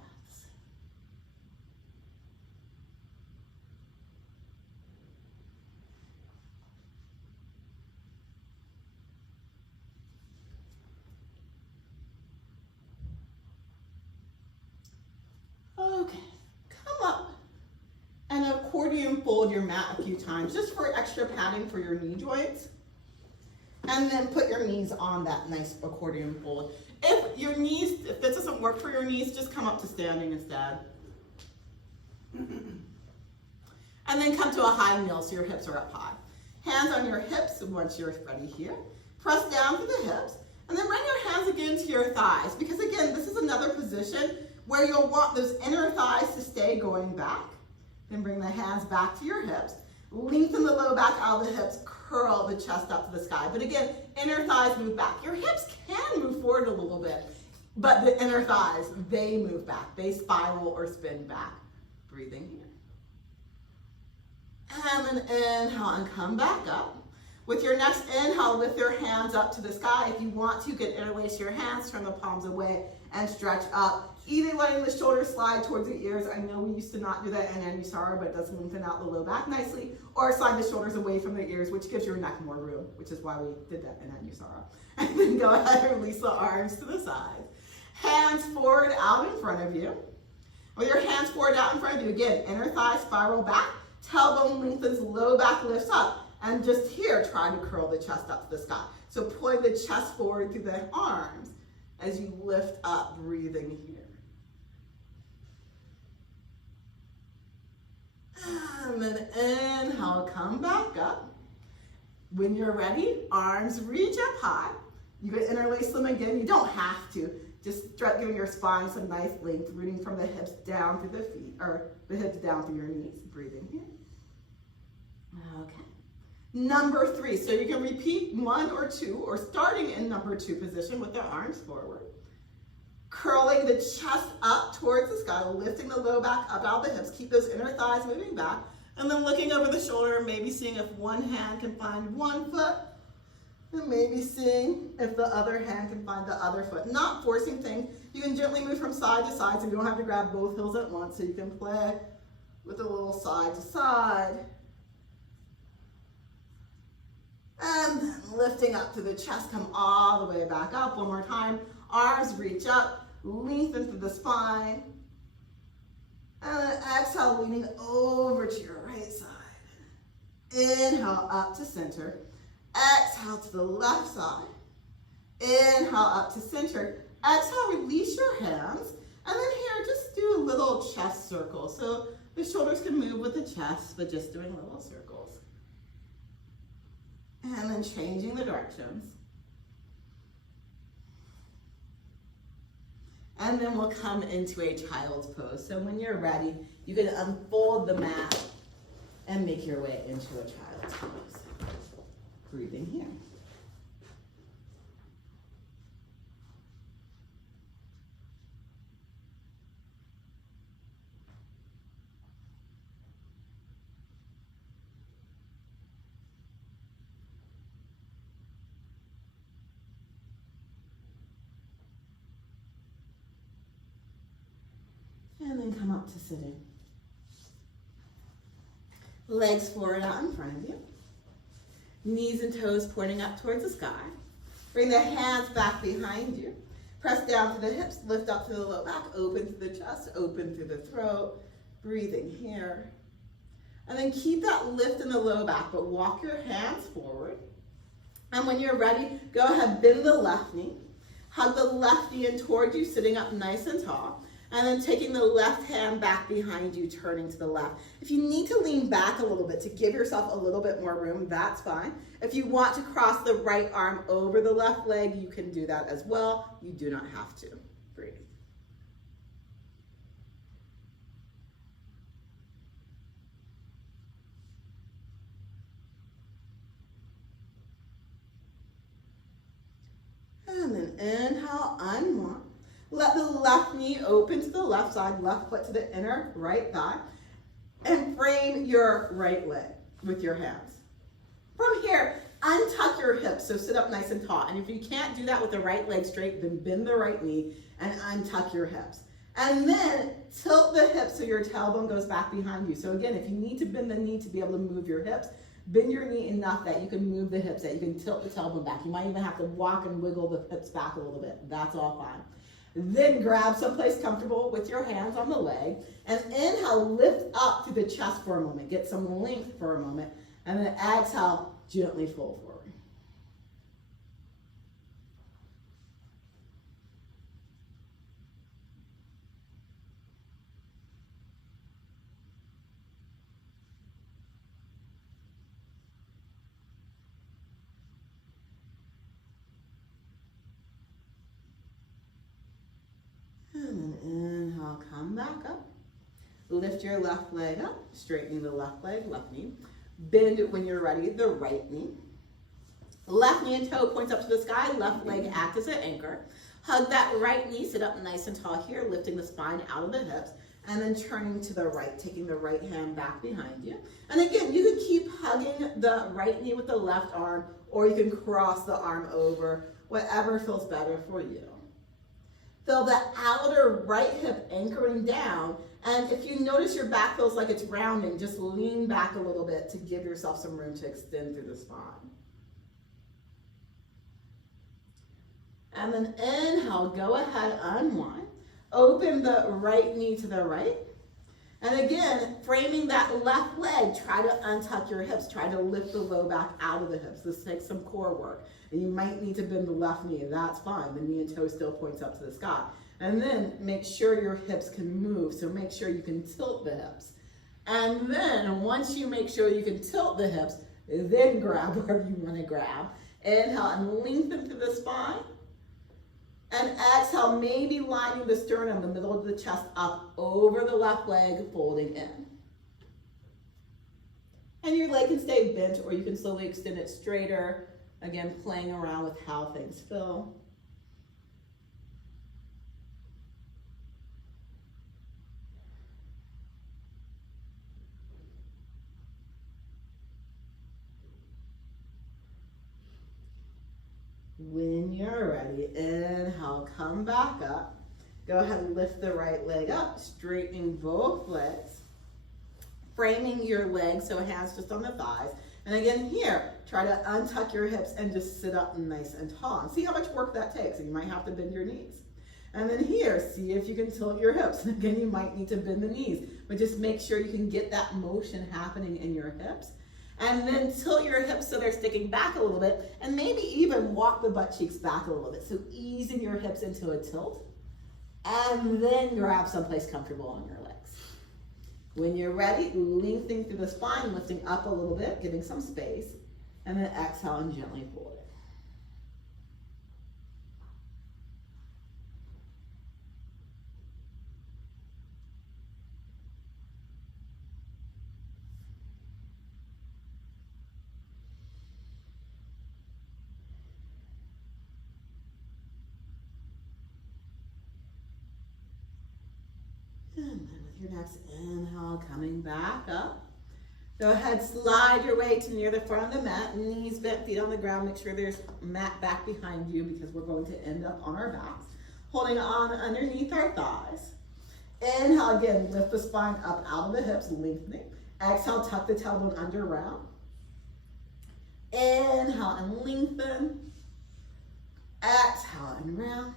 Okay, come up and accordion fold your mat a few times just for extra padding for your knee joints. And then put your knees on that nice accordion fold. If this doesn't work for your knees, just come up to standing instead. And then come to a high kneel so your hips are up high. Hands on your hips once you're ready here. Press down to the hips. And then bring your hands again to your thighs. Because again, this is another position where you'll want those inner thighs to stay going back. Then bring the hands back to your hips. Lengthen the low back out of the hips, curl the chest up to the sky. But again, inner thighs move back. Your hips can move forward a little bit, but the inner thighs, they move back. They spiral or spin back. Breathing here. And then inhale and come back up. With your next inhale, lift your hands up to the sky. If you want to, you can interlace your hands, turn the palms away, and stretch up. Either letting the shoulders slide towards the ears. I know we used to not do that in Anusara, but it does lengthen out the low back nicely. Or slide the shoulders away from the ears, which gives your neck more room, which is why we did that in Anusara. And then go ahead and release the arms to the side. Hands forward out in front of you. With your hands forward out in front of you, again, inner thigh spiral back, tailbone lengthens, low back lifts up. And just here, try to curl the chest up to the sky. So pulling the chest forward through the arms as you lift up, breathing here. And then inhale, come back up. When you're ready, arms reach up high. You can interlace them again. You don't have to. Just start giving your spine some nice length, rooting from the hips down through the feet, or the hips down through your knees. Breathing here. Okay. Number 3, so you can repeat 1 or 2, or starting in number 2 position with the arms forward. Curling the chest up towards the sky, lifting the low back up out of the hips. Keep those inner thighs moving back. And then looking over the shoulder, maybe seeing if one hand can find one foot, and maybe seeing if the other hand can find the other foot. Not forcing things. You can gently move from side to side, so you don't have to grab both heels at once, so you can play with a little side to side. And then lifting up to the chest, come all the way back up. One more time. Arms reach up, lengthen through the spine. And then exhale, leaning over to your right side. Inhale up to center. Exhale to the left side. Inhale up to center. Exhale, release your hands. And then here, just do a little chest circle. So the shoulders can move with the chest, but just doing little circles. And then changing the directions. And then we'll come into a child's pose. So when you're ready, you can unfold the mat and make your way into a child's pose. Breathing here. And then come up to sitting. Legs forward out in front of you. Knees and toes pointing up towards the sky. Bring the hands back behind you. Press down to the hips, lift up to the low back, open to the chest, open through the throat. Breathing here. And then keep that lift in the low back, but walk your hands forward. And when you're ready, go ahead, bend the left knee. Hug the left knee in towards you, sitting up nice and tall. And then taking the left hand back behind you, turning to the left. If you need to lean back a little bit to give yourself a little bit more room, that's fine. If you want to cross the right arm over the left leg, you can do that as well. You do not have to. Breathe. And then inhale, unwind. Let the left knee open to the left side, left foot to the inner right thigh, and frame your right leg with your hands. From here, untuck your hips, so sit up nice and tall. And if you can't do that with the right leg straight, then bend the right knee and untuck your hips. And then tilt the hips so your tailbone goes back behind you. So again, if you need to bend the knee to be able to move your hips, bend your knee enough that you can move the hips, that you can tilt the tailbone back. You might even have to walk and wiggle the hips back a little bit. That's all fine. Then grab someplace comfortable with your hands on the leg and inhale, lift up through the chest for a moment. Get some length for a moment. And then exhale, gently fold forward. And then inhale, come back up. Lift your left leg up, straightening the left leg, left knee. Bend when you're ready, the right knee. Left knee and toe points up to the sky, left leg acts as an anchor. Hug that right knee, sit up nice and tall here, lifting the spine out of the hips, and then turning to the right, taking the right hand back behind you. And again, you can keep hugging the right knee with the left arm, or you can cross the arm over, whatever feels better for you. Feel the outer right hip anchoring down, and if you notice your back feels like it's rounding, just lean back a little bit to give yourself some room to extend through the spine. And then inhale, go ahead, unwind. Open the right knee to the right. And again, framing that left leg, try to untuck your hips. Try to lift the low back out of the hips. This takes some core work. And you might need to bend the left knee, that's fine. The knee and toe still points up to the sky. And then make sure your hips can move. So make sure you can tilt the hips. And then once you make sure you can tilt the hips, then grab wherever you want to grab. Inhale and lengthen through the spine. And exhale, maybe lining the sternum, the middle of the chest up over the left leg, folding in. And your leg can stay bent, or you can slowly extend it straighter. Again, playing around with how things feel. When you're ready, inhale, come back up. Go ahead and lift the right leg up, straightening both legs. Framing your legs so hands just on the thighs. And again here, try to untuck your hips and just sit up nice and tall. And see how much work that takes. And you might have to bend your knees. And then here, see if you can tilt your hips. And again, you might need to bend the knees, but just make sure you can get that motion happening in your hips. And then tilt your hips so they're sticking back a little bit, and maybe even walk the butt cheeks back a little bit. So easing your hips into a tilt, and then grab someplace comfortable on your legs. When you're ready, lengthening through the spine, lifting up a little bit, giving some space, and then exhale and gently fold it. And then with your next inhale, coming back up. Go ahead, slide your weight to near the front of the mat, knees bent, feet on the ground. Make sure there's mat back behind you because we're going to end up on our backs. Holding on underneath our thighs. Inhale again, lift the spine up out of the hips, lengthening. Exhale, tuck the tailbone under round. Inhale and lengthen. Exhale and round.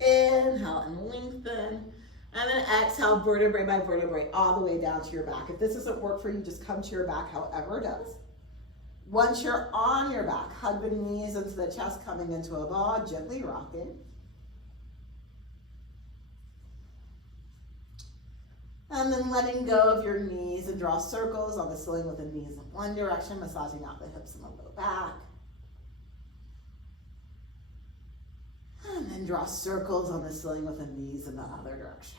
Inhale and lengthen. And then exhale, vertebrae by vertebrae, all the way down to your back. If this doesn't work for you, just come to your back however it does. Once you're on your back, hug the knees into the chest, coming into a ball, gently rocking. And then letting go of your knees and draw circles on the ceiling with the knees in one direction, massaging out the hips and the low back. And then draw circles on the ceiling with the knees in the other direction.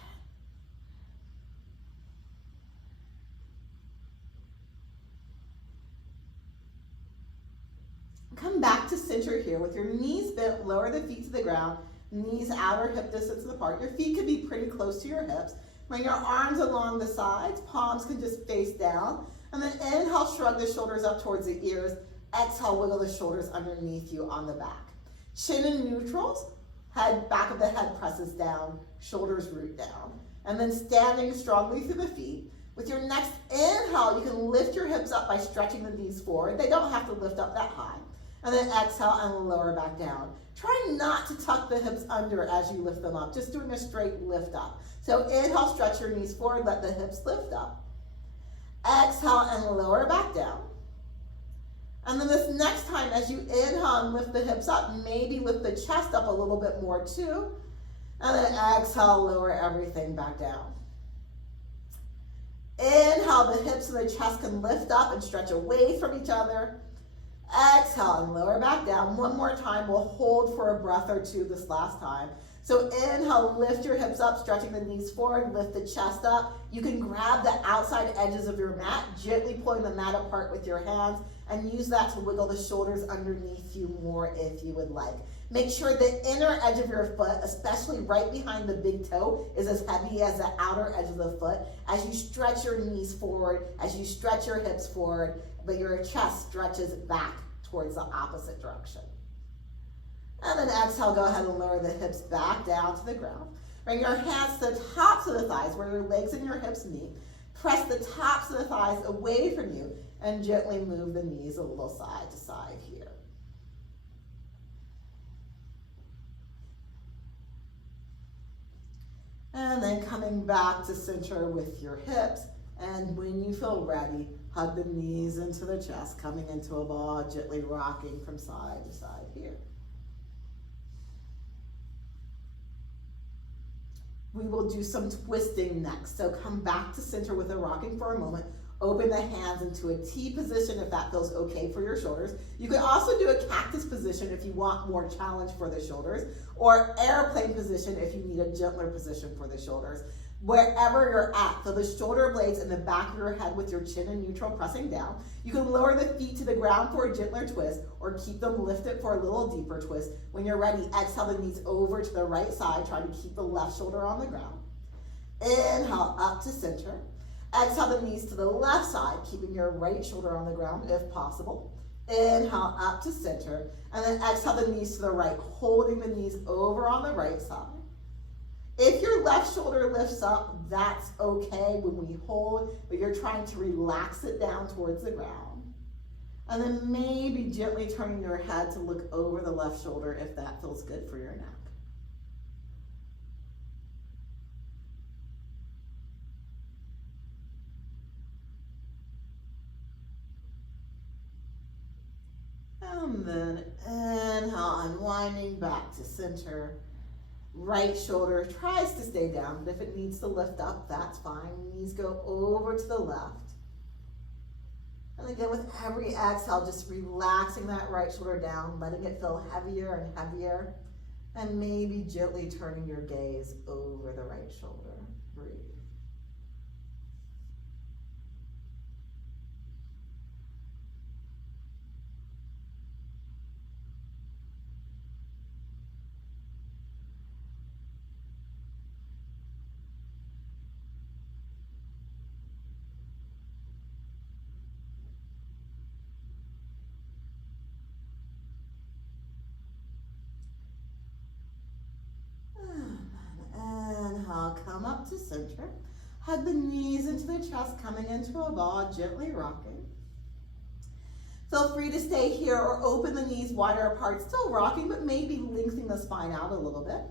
Come back to center here with your knees bent, lower the feet to the ground, knees outer hip distance apart. Your feet could be pretty close to your hips. Bring your arms along the sides, palms can just face down. And then inhale, shrug the shoulders up towards the ears. Exhale, wiggle the shoulders underneath you on the back. Chin in neutrals, head, back of the head presses down, shoulders root down. And then standing strongly through the feet. With your next inhale, you can lift your hips up by stretching the knees forward. They don't have to lift up that high. And then exhale and lower back down. Try not to tuck the hips under as you lift them up, just doing a straight lift up. So inhale, stretch your knees forward, let the hips lift up. Exhale and lower back down. And then this next time, as you inhale and lift the hips up, maybe lift the chest up a little bit more too. And then exhale, lower everything back down. Inhale, the hips and the chest can lift up and stretch away from each other. Exhale and lower back down. One more time. We'll hold for a breath or two this last time. So inhale, lift your hips up, stretching the knees forward, lift the chest up. You can grab the outside edges of your mat, gently pulling the mat apart with your hands, and use that to wiggle the shoulders underneath you more if you would like. Make sure the inner edge of your foot, especially right behind the big toe, is as heavy as the outer edge of the foot as you stretch your knees forward, as you stretch your hips forward, but your chest stretches back towards the opposite direction. And then exhale, go ahead and lower the hips back down to the ground. Bring your hands to the tops of the thighs where your legs and your hips meet. Press the tops of the thighs away from you and gently move the knees a little side to side here. And then coming back to center with your hips. And when you feel ready, hug the knees into the chest, coming into a ball, gently rocking from side to side here. We will do some twisting next. So come back to center with a rocking for a moment. Open the hands into a T position if that feels okay for your shoulders. You can also do a cactus position if you want more challenge for the shoulders, or airplane position if you need a gentler position for the shoulders. Wherever you're at, so the shoulder blades in the back of your head with your chin in neutral pressing down. You can lower the feet to the ground for a gentler twist or keep them lifted for a little deeper twist. When you're ready, exhale the knees over to the right side, trying to keep the left shoulder on the ground. Inhale up to center. Exhale the knees to the left side, keeping your right shoulder on the ground if possible. Inhale up to center, and then exhale the knees to the right, holding the knees over on the right side. If your left shoulder lifts up, that's okay when we hold, but you're trying to relax it down towards the ground. And then maybe gently turning your head to look over the left shoulder if that feels good for your neck. And then inhale, unwinding back to center. Right shoulder tries to stay down, but if it needs to lift up, that's fine. Knees go over to the left. And again, with every exhale, just relaxing that right shoulder down, letting it feel heavier and heavier, and maybe gently turning your gaze over the right shoulder. Breathe. Inhale, come up to center. Hug the knees into the chest, coming into a ball, gently rocking. Feel free to stay here or open the knees wider apart, still rocking, but maybe lengthening the spine out a little bit.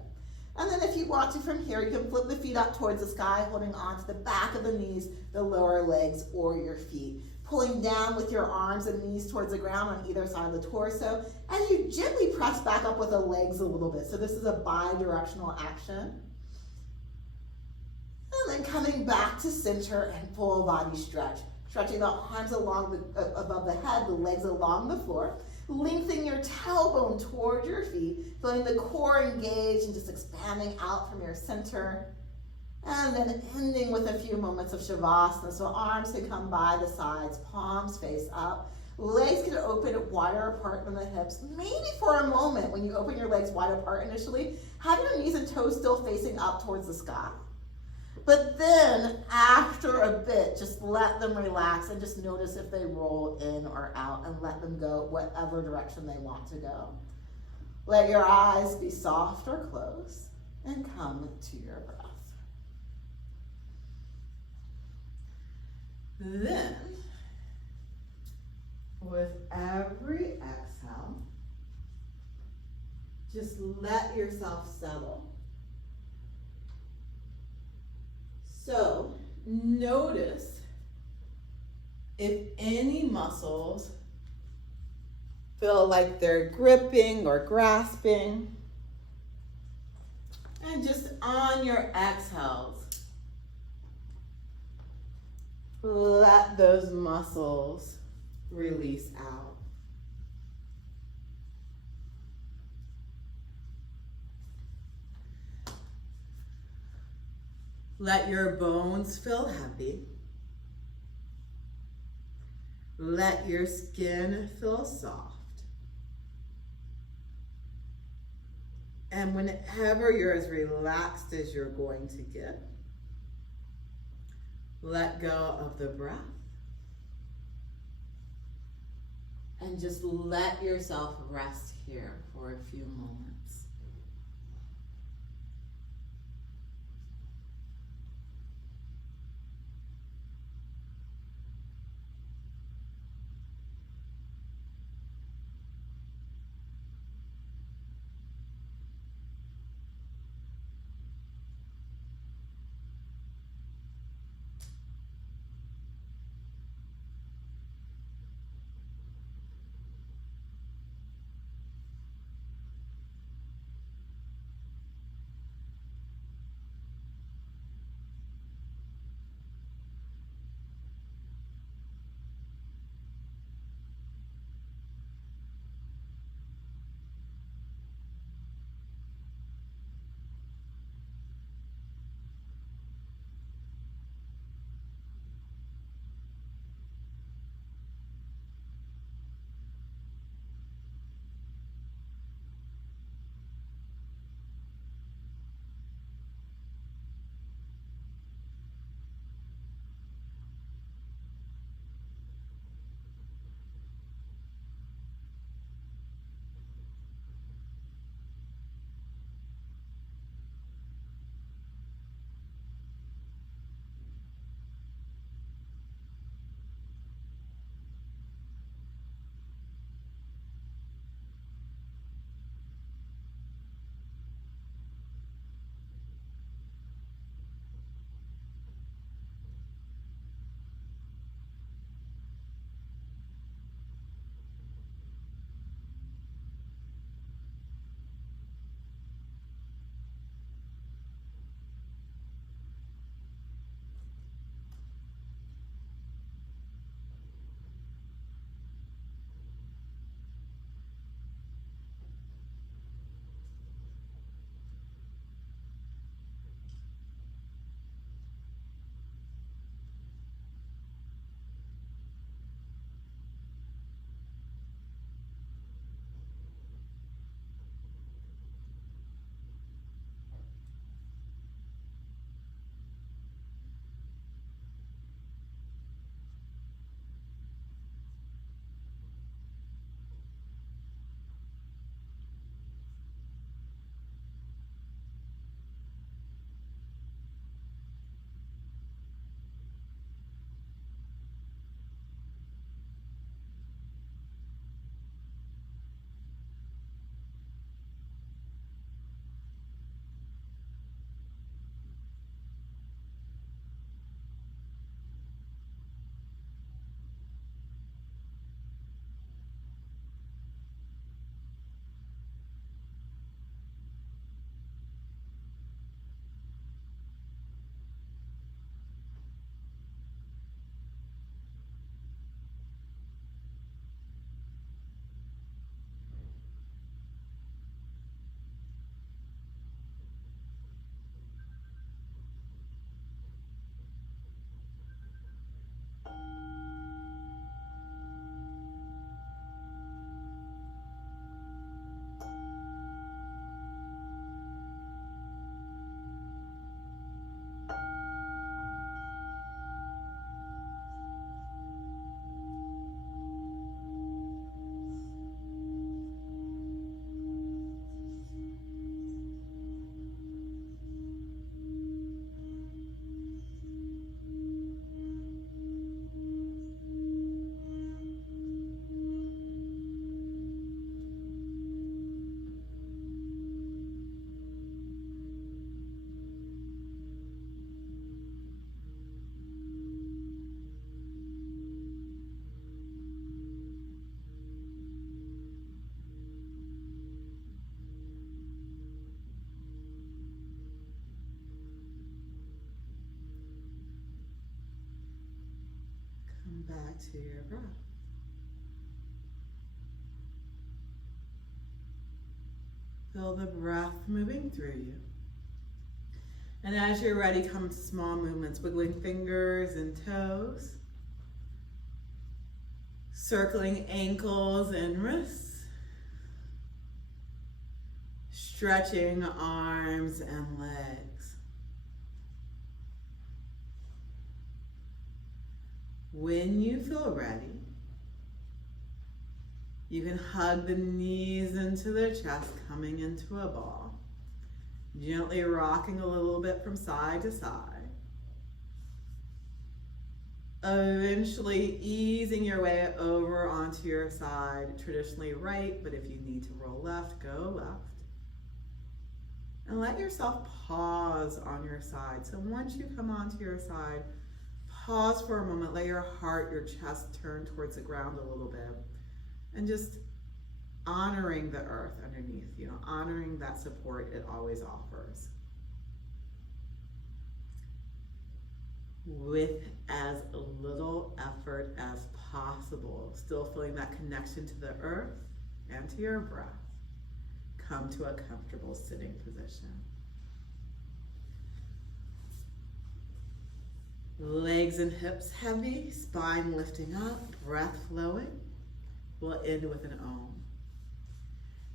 And then if you want to from here, you can flip the feet up towards the sky, holding onto the back of the knees, the lower legs, or your feet. Pulling down with your arms and knees towards the ground on either side of the torso, and you gently press back up with the legs a little bit. So this is a bi-directional action. And then coming back to center and full body stretch. Stretching the arms along above the head, the legs along the floor. Lengthening your tailbone toward your feet, feeling the core engaged and just expanding out from your center. And then ending with a few moments of Shavasana. So arms can come by the sides, palms face up. Legs can open wider apart than the hips. Maybe for a moment, when you open your legs wide apart initially, have your knees and toes still facing up towards the sky. But then, after a bit, just let them relax and just notice if they roll in or out and let them go whatever direction they want to go. Let your eyes be soft or closed and come to your breath. Then, with every exhale, just let yourself settle. So notice if any muscles feel like they're gripping or grasping. And just on your exhales, let those muscles release out. Let your bones feel heavy. Let your skin feel soft. And whenever you're as relaxed as you're going to get, let go of the breath. And just let yourself rest here for a few moments. Come back to your breath. Feel the breath moving through you. And as you're ready, come small movements, wiggling fingers and toes, circling ankles and wrists, stretching arms and legs. When you feel ready, you can hug the knees into the chest, coming into a ball. Gently rocking a little bit from side to side. Eventually easing your way over onto your side, traditionally right, but if you need to roll left, go left. And let yourself pause on your side. So once you come onto your side, pause for a moment, let your heart, your chest turn towards the ground a little bit. And just honoring the earth underneath you, honoring that support it always offers. With as little effort as possible, still feeling that connection to the earth and to your breath, come to a comfortable sitting position. Legs and hips heavy, spine lifting up, breath flowing. We'll end with an om.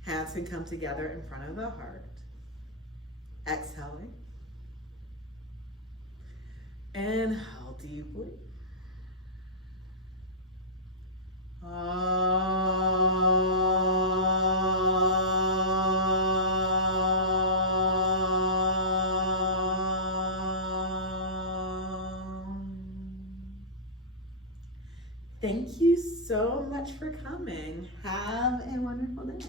Hands can come together in front of the heart. Exhaling. Inhale deeply. Thank you so much for coming. Have a wonderful day.